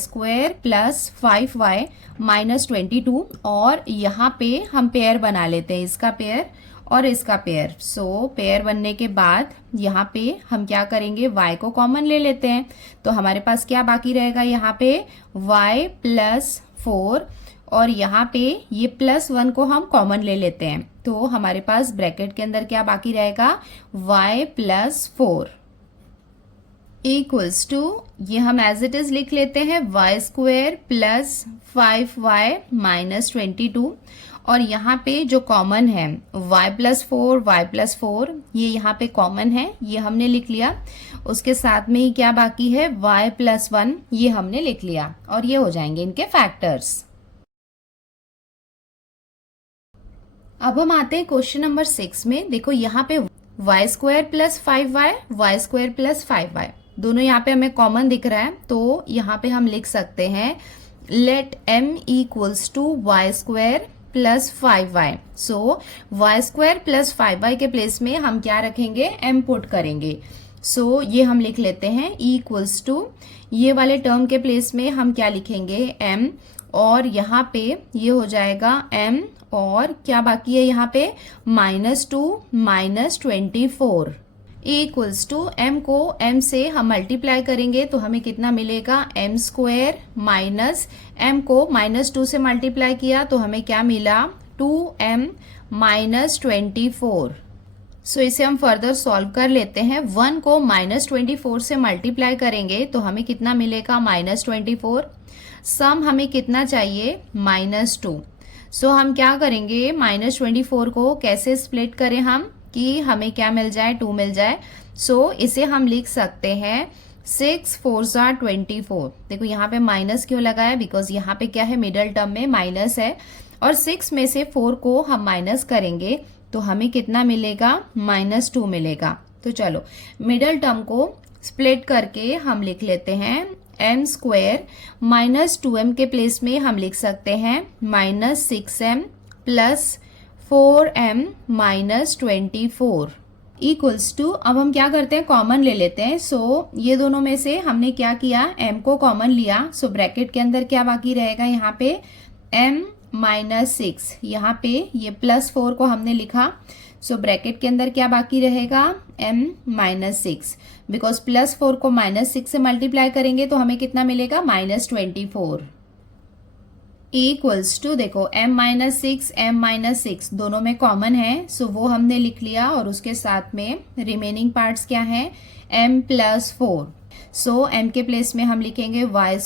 + 5y -22 और यहाँ पे हम पेयर बना लेते हैं इसका पेयर और इसका पेयर। सो पेयर बनने के बाद यहाँ पे हम क्या करेंगे y को कॉमन ले लेते हैं तो हमारे पास क्या बाकी रहेगा यहाँ पे y + 4 और यहाँ पे ये +1 को हम कॉमन ले लेते हैं तो हमारे पास ब्रैकेट के अंदर क्या बाकी रहेगा y + 4 इक्वल्स टू ये हम एज इट इज लिख लेते हैं y² + 5y -22 और यहाँ पे जो कॉमन है y + 4 y + 4 ये यहाँ पे कॉमन है ये हमने लिख लिया। उसके साथ में ही क्या बाकी है y + 1 ये हमने लिख लिया और ये हो जाएंगे इनके फैक्टर्स। अब हम आते हैं क्वेश्चन नंबर 6 में। देखो यहाँ पे y² + 5y y² + 5y दोनों यहाँ पे हमें कॉमन दिख रहा है तो यहाँ पे हम लिख सकते हैं लेट m = y² + 5y। सो y² + 5y के प्लेस में हम क्या रखेंगे m पुट करेंगे। सो ये हम लिख लेते हैं इक्वल्स टू ये वाले टर्म के प्लेस में हम क्या लिखेंगे m और यहाँ पे ये हो जाएगा m और क्या बाकी है यहाँ पे -2 -24 इक्वल्स टू m को m से हम मल्टीप्लाई करेंगे तो हमें कितना मिलेगा m² माइनस m को -2 से मल्टीप्लाई किया तो हमें क्या मिला 2m -24। सो इसे हम फर्दर सॉल्व कर लेते हैं। 1 को -24 से मल्टीप्लाई करेंगे तो हमें कितना मिलेगा -24। सम हमें कितना चाहिए -2। सो हम क्या करेंगे -24 को कैसे स्प्लिट करें हम कि हमें क्या मिल जाए 2 मिल जाए। सो इसे हम लिख सकते हैं 6 4 24। देखो यहाँ पे माइनस क्यों लगा है बिकॉज यहाँ पे क्या है मिडल टर्म में माइनस है और 6 में से 4 को हम माइनस करेंगे तो हमें कितना मिलेगा -2 मिलेगा। तो चलो मिडल टर्म को स्प्लिट करके हम लिख लेते हैं m² -2m के प्लेस में हम लिख सकते हैं -6m + 4m -24 इक्वल्स टू। अब हम क्या करते हैं कॉमन ले लेते हैं। सो ये दोनों में से हमने क्या किया m को कॉमन लिया। सो ब्रैकेट के अंदर क्या बाकी रहेगा यहाँ पे m -6 यहाँ पे ये +4 को हमने लिखा। सो ब्रैकेट के अंदर क्या बाकी रहेगा, m -6, बिकॉज +4 को -6 से मल्टीप्लाई करेंगे तो हमें कितना मिलेगा, -24 इक्वल्स टू, देखो m -6 दोनों में कॉमन है, सो वो हमने लिख लिया और उसके साथ में रिमेनिंग पार्ट्स क्या है, m +4, सो m के प्लेस में हम लिखेंगे y²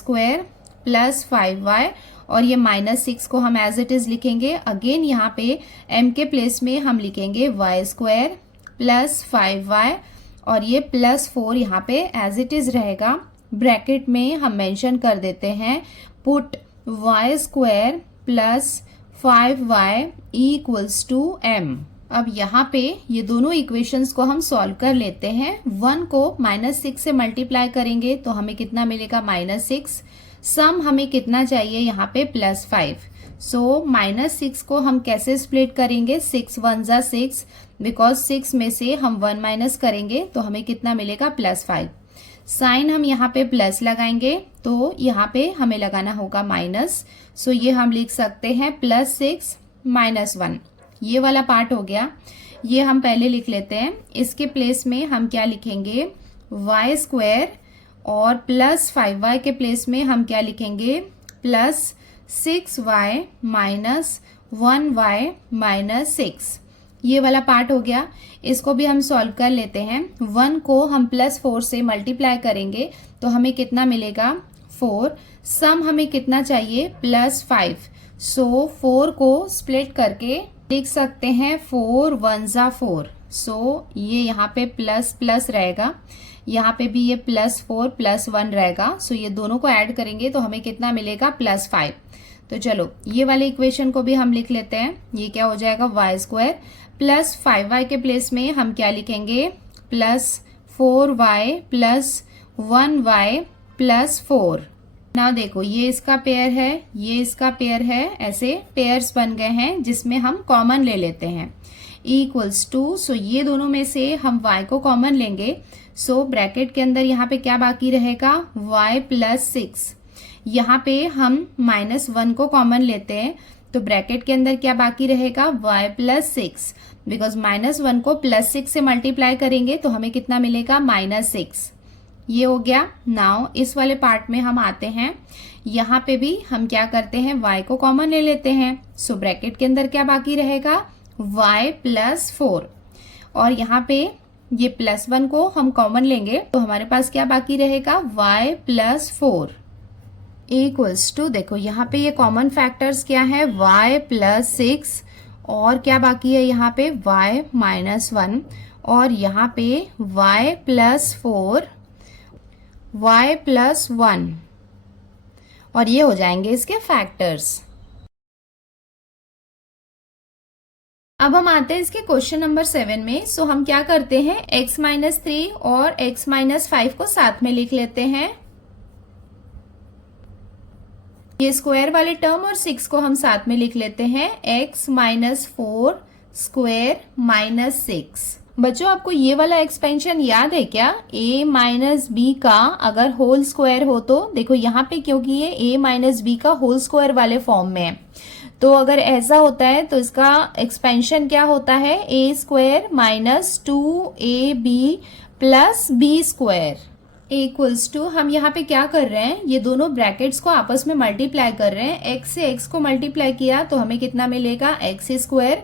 + 5y और ये -6 को हम एज इट इज लिखेंगे। अगेन यहाँ पे m के प्लेस में हम लिखेंगे y² + 5y और ये +4 यहाँ पे एज इट इज रहेगा। ब्रैकेट में हम मेंशन कर देते हैं पुट y² + 5y = m। अब यहाँ पे ये दोनों इक्वेशंस को हम सॉल्व कर लेते हैं। 1 को -6 से मल्टीप्लाई करेंगे तो हमें कितना मिलेगा, -6। सम हमें कितना चाहिए यहाँ पे, +5। सो -6 को हम कैसे स्प्लिट करेंगे, 6 1 ज़ा 6, बिकॉज 6 में से हम 1 माइनस करेंगे तो हमें कितना मिलेगा, +5। साइन हम यहाँ पे प्लस लगाएंगे तो यहाँ पे हमें लगाना होगा माइनस। सो ये हम लिख सकते हैं +6 - 1, ये वाला पार्ट हो गया। ये हम पहले लिख लेते हैं। इसके प्लेस में हम क्या लिखेंगे, y² और +5y के प्लेस में हम क्या लिखेंगे, +6y - 1y - 6। ये वाला पार्ट हो गया। इसको भी हम सॉल्व कर लेते हैं। 1 को हम +4 से मल्टीप्लाई करेंगे तो हमें कितना मिलेगा, 4। सम हमें कितना चाहिए, +5। सो 4 को स्प्लिट करके लिख सकते हैं 4 1 ज़ा 4। सो ये यहाँ पे प्लस प्लस रहेगा, यहाँ पे भी ये +4 + 1 रहेगा। सो ये दोनों को ऐड करेंगे तो हमें कितना मिलेगा, +5। तो चलो ये वाले इक्वेशन को भी हम लिख लेते हैं। ये क्या हो जाएगा, y² + 5y के प्लेस में हम क्या लिखेंगे, +4y + 1y + 4। नाउ देखो ये इसका पेयर है, ये इसका पेयर है, ऐसे पेयर्स बन गए हैं जिसमें हम कॉमन ले लेते हैं। इक्वल्स टू, सो ये दोनों में से हम y को कॉमन लेंगे। सो ब्रैकेट के अंदर यहाँ पे क्या बाकी रहेगा, y + 6। यहाँ पे हम -1 को कॉमन लेते हैं तो ब्रैकेट के अंदर क्या बाकी रहेगा, y + 6, बिकॉज -1 को +6 से मल्टीप्लाई करेंगे तो हमें कितना मिलेगा, -6। ये हो गया। नाउ इस वाले पार्ट में हम आते हैं। यहाँ पे भी हम क्या करते हैं, y को कॉमन ले लेते हैं। सो ब्रैकेट के अंदर क्या बाकी रहेगा, y + 4 और यहाँ पे ये +1 को हम कॉमन लेंगे तो हमारे पास क्या बाकी रहेगा, y + 4 इक्वल्स टू, देखो यहाँ पे ये कॉमन फैक्टर्स क्या है, y + 6 और क्या बाकी है यहाँ पे, y - 1 और यहाँ पे y + 4 y + 1 और ये हो जाएंगे इसके फैक्टर्स। अब हम आते हैं इसके क्वेश्चन नंबर 7 में। सो हम क्या करते हैं, x - 3 और x - 5 को साथ में लिख लेते हैं। ये स्क्वायर वाले टर्म और 6 को हम साथ में लिख लेते हैं, x - 4 स्क्वायर - 6। बच्चों आपको ये वाला एक्सपेंशन याद है क्या, a - b का अगर होल स्क्वायर हो तो, देखो यहाँ पे क्योंकि ये a - b का होल स्क्वायर वाले फॉर्म में है, तो अगर ऐसा होता है तो इसका एक्सपेंशन क्या होता है, a² - 2ab + b² equals to, हम यहाँ पे क्या कर रहे हैं, ये दोनों ब्रैकेट्स को आपस में मल्टीप्लाई कर रहे हैं। x से x को मल्टीप्लाई किया तो हमें कितना मिलेगा, x²।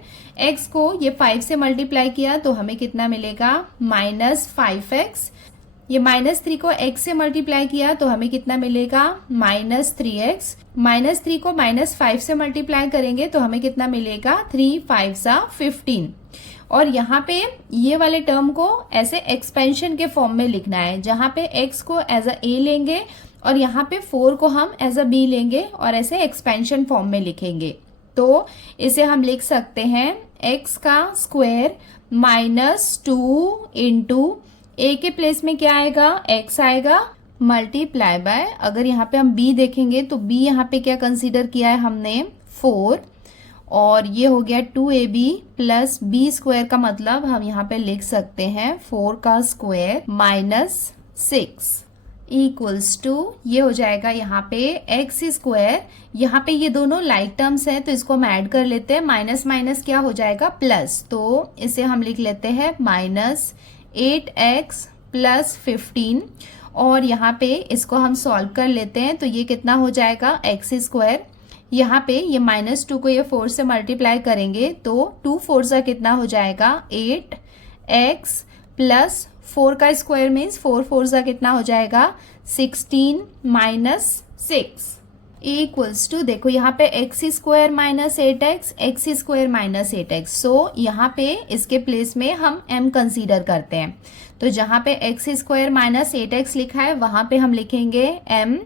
x को ये 5 से मल्टीप्लाई किया तो हमें कितना मिलेगा, -5x। ये -3 को x से मल्टीप्लाई किया तो हमें कितना मिलेगा, -3x। -3 को -5 से मल्टीप्लाई करेंगे तो हमें कितना मिलेगा, 3 5 ज़ा 15। और यहाँ पे ये वाले टर्म को ऐसे एक्सपेंशन के फॉर्म में लिखना है, जहाँ पे x को एज अ a लेंगे और यहाँ पे 4 को हम एज अ b लेंगे और ऐसे एक्सपेंशन फॉर्म में लिखेंगे। तो इसे हम लिख सकते हैं x का स्क्वायर -2 इंटू a के प्लेस में क्या आएगा, x आएगा, मल्टीप्लाई बाय, अगर यहाँ पे हम b देखेंगे तो b यहाँ पे क्या कंसीडर किया है हमने, 4 और ये हो गया 2ab + b² का मतलब हम यहाँ पे लिख सकते हैं 4 का स्क्वायर -6। इक्वल्स टू ये हो जाएगा यहाँ पे एक्स स्क्वायर, यहाँ पे ये दोनों लाइक टर्म्स हैं तो इसको हम ऐड कर लेते हैं, माइनस माइनस क्या हो जाएगा प्लस, तो इसे हम लिख लेते हैं माइनस 8x प्लस 15 और यहाँ पे इसको हम सॉल्व कर लेते हैं तो ये कितना हो जाएगा एक्स स्क्वायर, यहाँ पे ये -2 को ये 4 से मल्टीप्लाई करेंगे तो 2 4 सा कितना हो जाएगा 8x प्लस 4 का स्क्वायर मीन्स 4 4 सा कितना हो जाएगा 16 माइनस 6 इक्वल्स टू, देखो यहाँ पे x square minus 8x, x square minus 8x, सो यहाँ पे इसके प्लेस में हम m कंसीडर करते हैं, तो जहाँ पे एक्स स्क्वायर माइनस 8x लिखा है वहां पे हम लिखेंगे m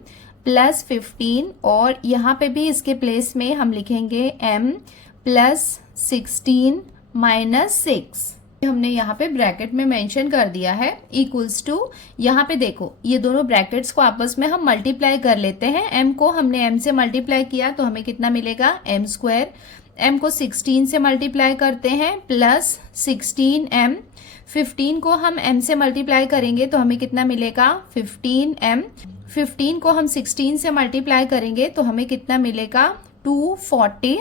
प्लस 15 और यहाँ पे भी इसके प्लेस में हम लिखेंगे m प्लस 16 माइनस 6, हमने यहाँ पे ब्रैकेट में मेंशन कर दिया है इक्वल्स टू, यहाँ पे देखो ये दोनों ब्रैकेट्स को आपस में हम मल्टीप्लाई कर लेते हैं, m को हमने m से मल्टीप्लाई किया तो हमें कितना मिलेगा m स्क्वायर, m को 16 से मल्टीप्लाई करते हैं प्लस 16m, 15 को हम m से मल्टीप्लाई करेंगे तो हमें कितना मिलेगा 15m, 15 को हम 16 से मल्टीप्लाई करेंगे तो हमें कितना मिलेगा 240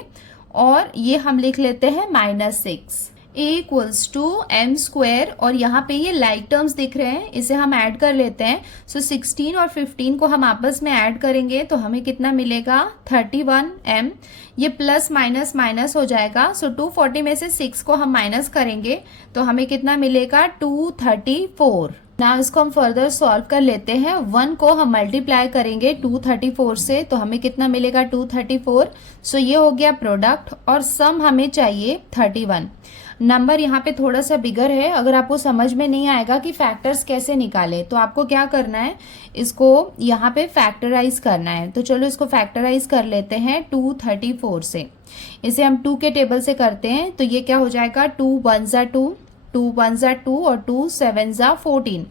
और ये हम लिख लेते हैं -6 इक्वल्स टू m स्क्वायर और यहाँ पे ये लाइक टर्म्स दिख रहे हैं इसे हम ऐड कर लेते हैं, सो 16 और 15 को हम आपस में ऐड करेंगे तो हमें कितना मिलेगा 31m, ये प्लस माइनस माइनस हो जाएगा, सो 240 में से 6 को हम माइनस करेंगे तो हमें कितना मिलेगा 234। ना इसको हम फर्दर सॉल्व कर लेते हैं, 1 को हम मल्टीप्लाई करेंगे 234 से तो हमें कितना मिलेगा 234, सो ये हो गया प्रोडक्ट और सम हमें चाहिए 31। नंबर यहाँ पे थोड़ा सा बिगर है, अगर आपको समझ में नहीं आएगा कि फैक्टर्स कैसे निकाले तो आपको क्या करना है, इसको यहाँ पे फैक्टराइज करना है, तो चलो इसको फैक्टराइज कर लेते हैं 234 से, इसे हम 2 के टेबल से करते हैं तो ये क्या हो जाएगा 2 1 ज़ा 2, 2 1 ज़ा 2 और 2 7 ज़ा 14।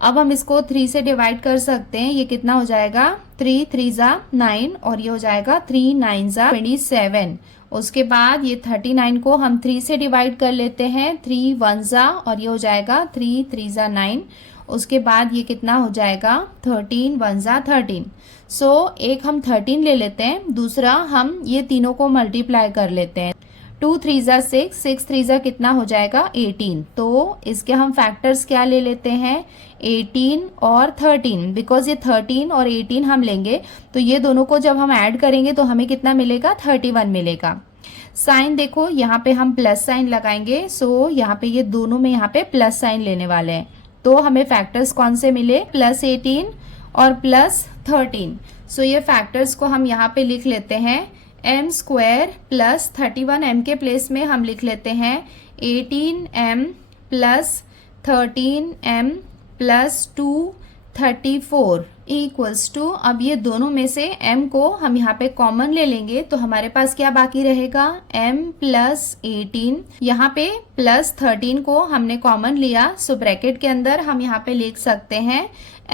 अब हम इसको 3 से डिवाइड कर सकते हैं, ये कितना हो जाएगा 3 3 ज़ा 9 और ये हो जाएगा 3 9 ज़ा 27। उसके बाद ये 39 को हम 3 से डिवाइड कर लेते हैं, 3 1 ज़ा और ये हो जाएगा 3 3 ज़ा 9। उसके बाद ये कितना हो जाएगा 13 1 ज़ा 13। सो एक हम 13 ले लेते हैं, दूसरा हम ये तीनों को मल्टीप्लाई कर लेते हैं, 2 3 ज़ा 6, 6 3 ज़ा कितना हो जाएगा 18, तो इसके हम फैक्टर्स क्या ले लेते हैं 18 और 13, बिकॉज ये 13 और 18 हम लेंगे तो ये दोनों को जब हम ऐड करेंगे तो हमें कितना मिलेगा 31 मिलेगा। साइन देखो यहाँ पे हम प्लस साइन लगाएंगे, सो यहाँ पे ये दोनों में यहाँ पे प्लस साइन लेने वाले हैं तो हमें फैक्टर्स कौन से मिले प्लस 18 और प्लस 13, सो ये फैक्टर्स को हम यहाँ पे लिख लेते हैं m स्क्वायर प्लस 31m के प्लेस में हम लिख लेते हैं 18m plus 13m plus 234 equals to, अब ये दोनों में से m को हम यहाँ पे कॉमन ले लेंगे तो हमारे पास क्या बाकी रहेगा m प्लस 18, यहाँ पे प्लस 13 को हमने कॉमन लिया सो ब्रैकेट के अंदर हम यहाँ पे लिख सकते हैं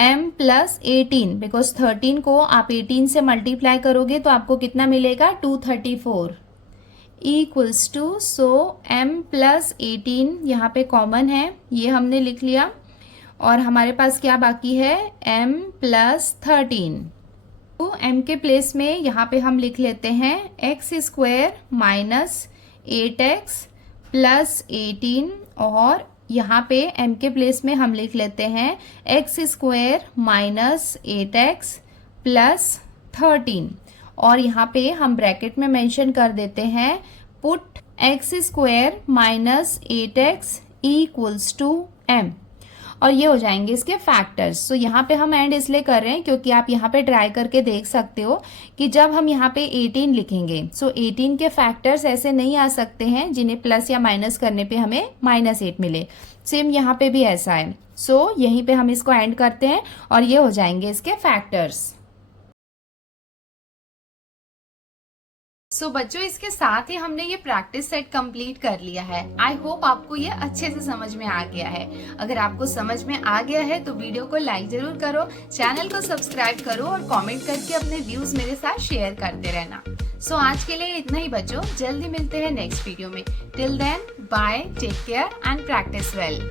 m प्लस 18, बिकॉज 13 को आप 18 से मल्टीप्लाई करोगे तो आपको कितना मिलेगा 234 equals to, so m plus 18 यहाँ पे कॉमन है ये हमने लिख लिया और हमारे पास क्या बाकी है m प्लस 13, तो m के प्लेस में यहाँ पे हम लिख लेते हैं x square minus 8x plus 18 और यहाँ पे m के प्लेस में हम लिख लेते हैं x square minus 8x plus 13 और यहाँ पे हम ब्रैकेट में मेंशन कर देते हैं put x square minus 8x equals to m और ये हो जाएंगे इसके फैक्टर्स। सो यहाँ पे हम एंड इसलिए कर रहे हैं क्योंकि आप यहाँ पे ट्राई करके देख सकते हो कि जब हम यहाँ पे 18 लिखेंगे सो 18 के फैक्टर्स ऐसे नहीं आ सकते हैं जिन्हें प्लस या माइनस करने पे हमें -8 मिले, सेम यहाँ पे भी ऐसा है। सो यहीं पे हम इसको एंड करते हैं और ये हो जाएंगे इसके फैक्टर्स। सो बच्चों इसके साथ ही हमने ये प्रैक्टिस सेट कंप्लीट कर लिया है। आई होप आपको ये अच्छे से समझ में आ गया है। अगर आपको समझ में आ गया है तो वीडियो को लाइक जरूर करो, चैनल को सब्सक्राइब करो और कमेंट करके अपने व्यूज मेरे साथ शेयर करते रहना। सो आज के लिए इतना ही बच्चों, जल्दी मिलते हैं नेक्स्ट वीडियो में। Till then bye, take care and practice well.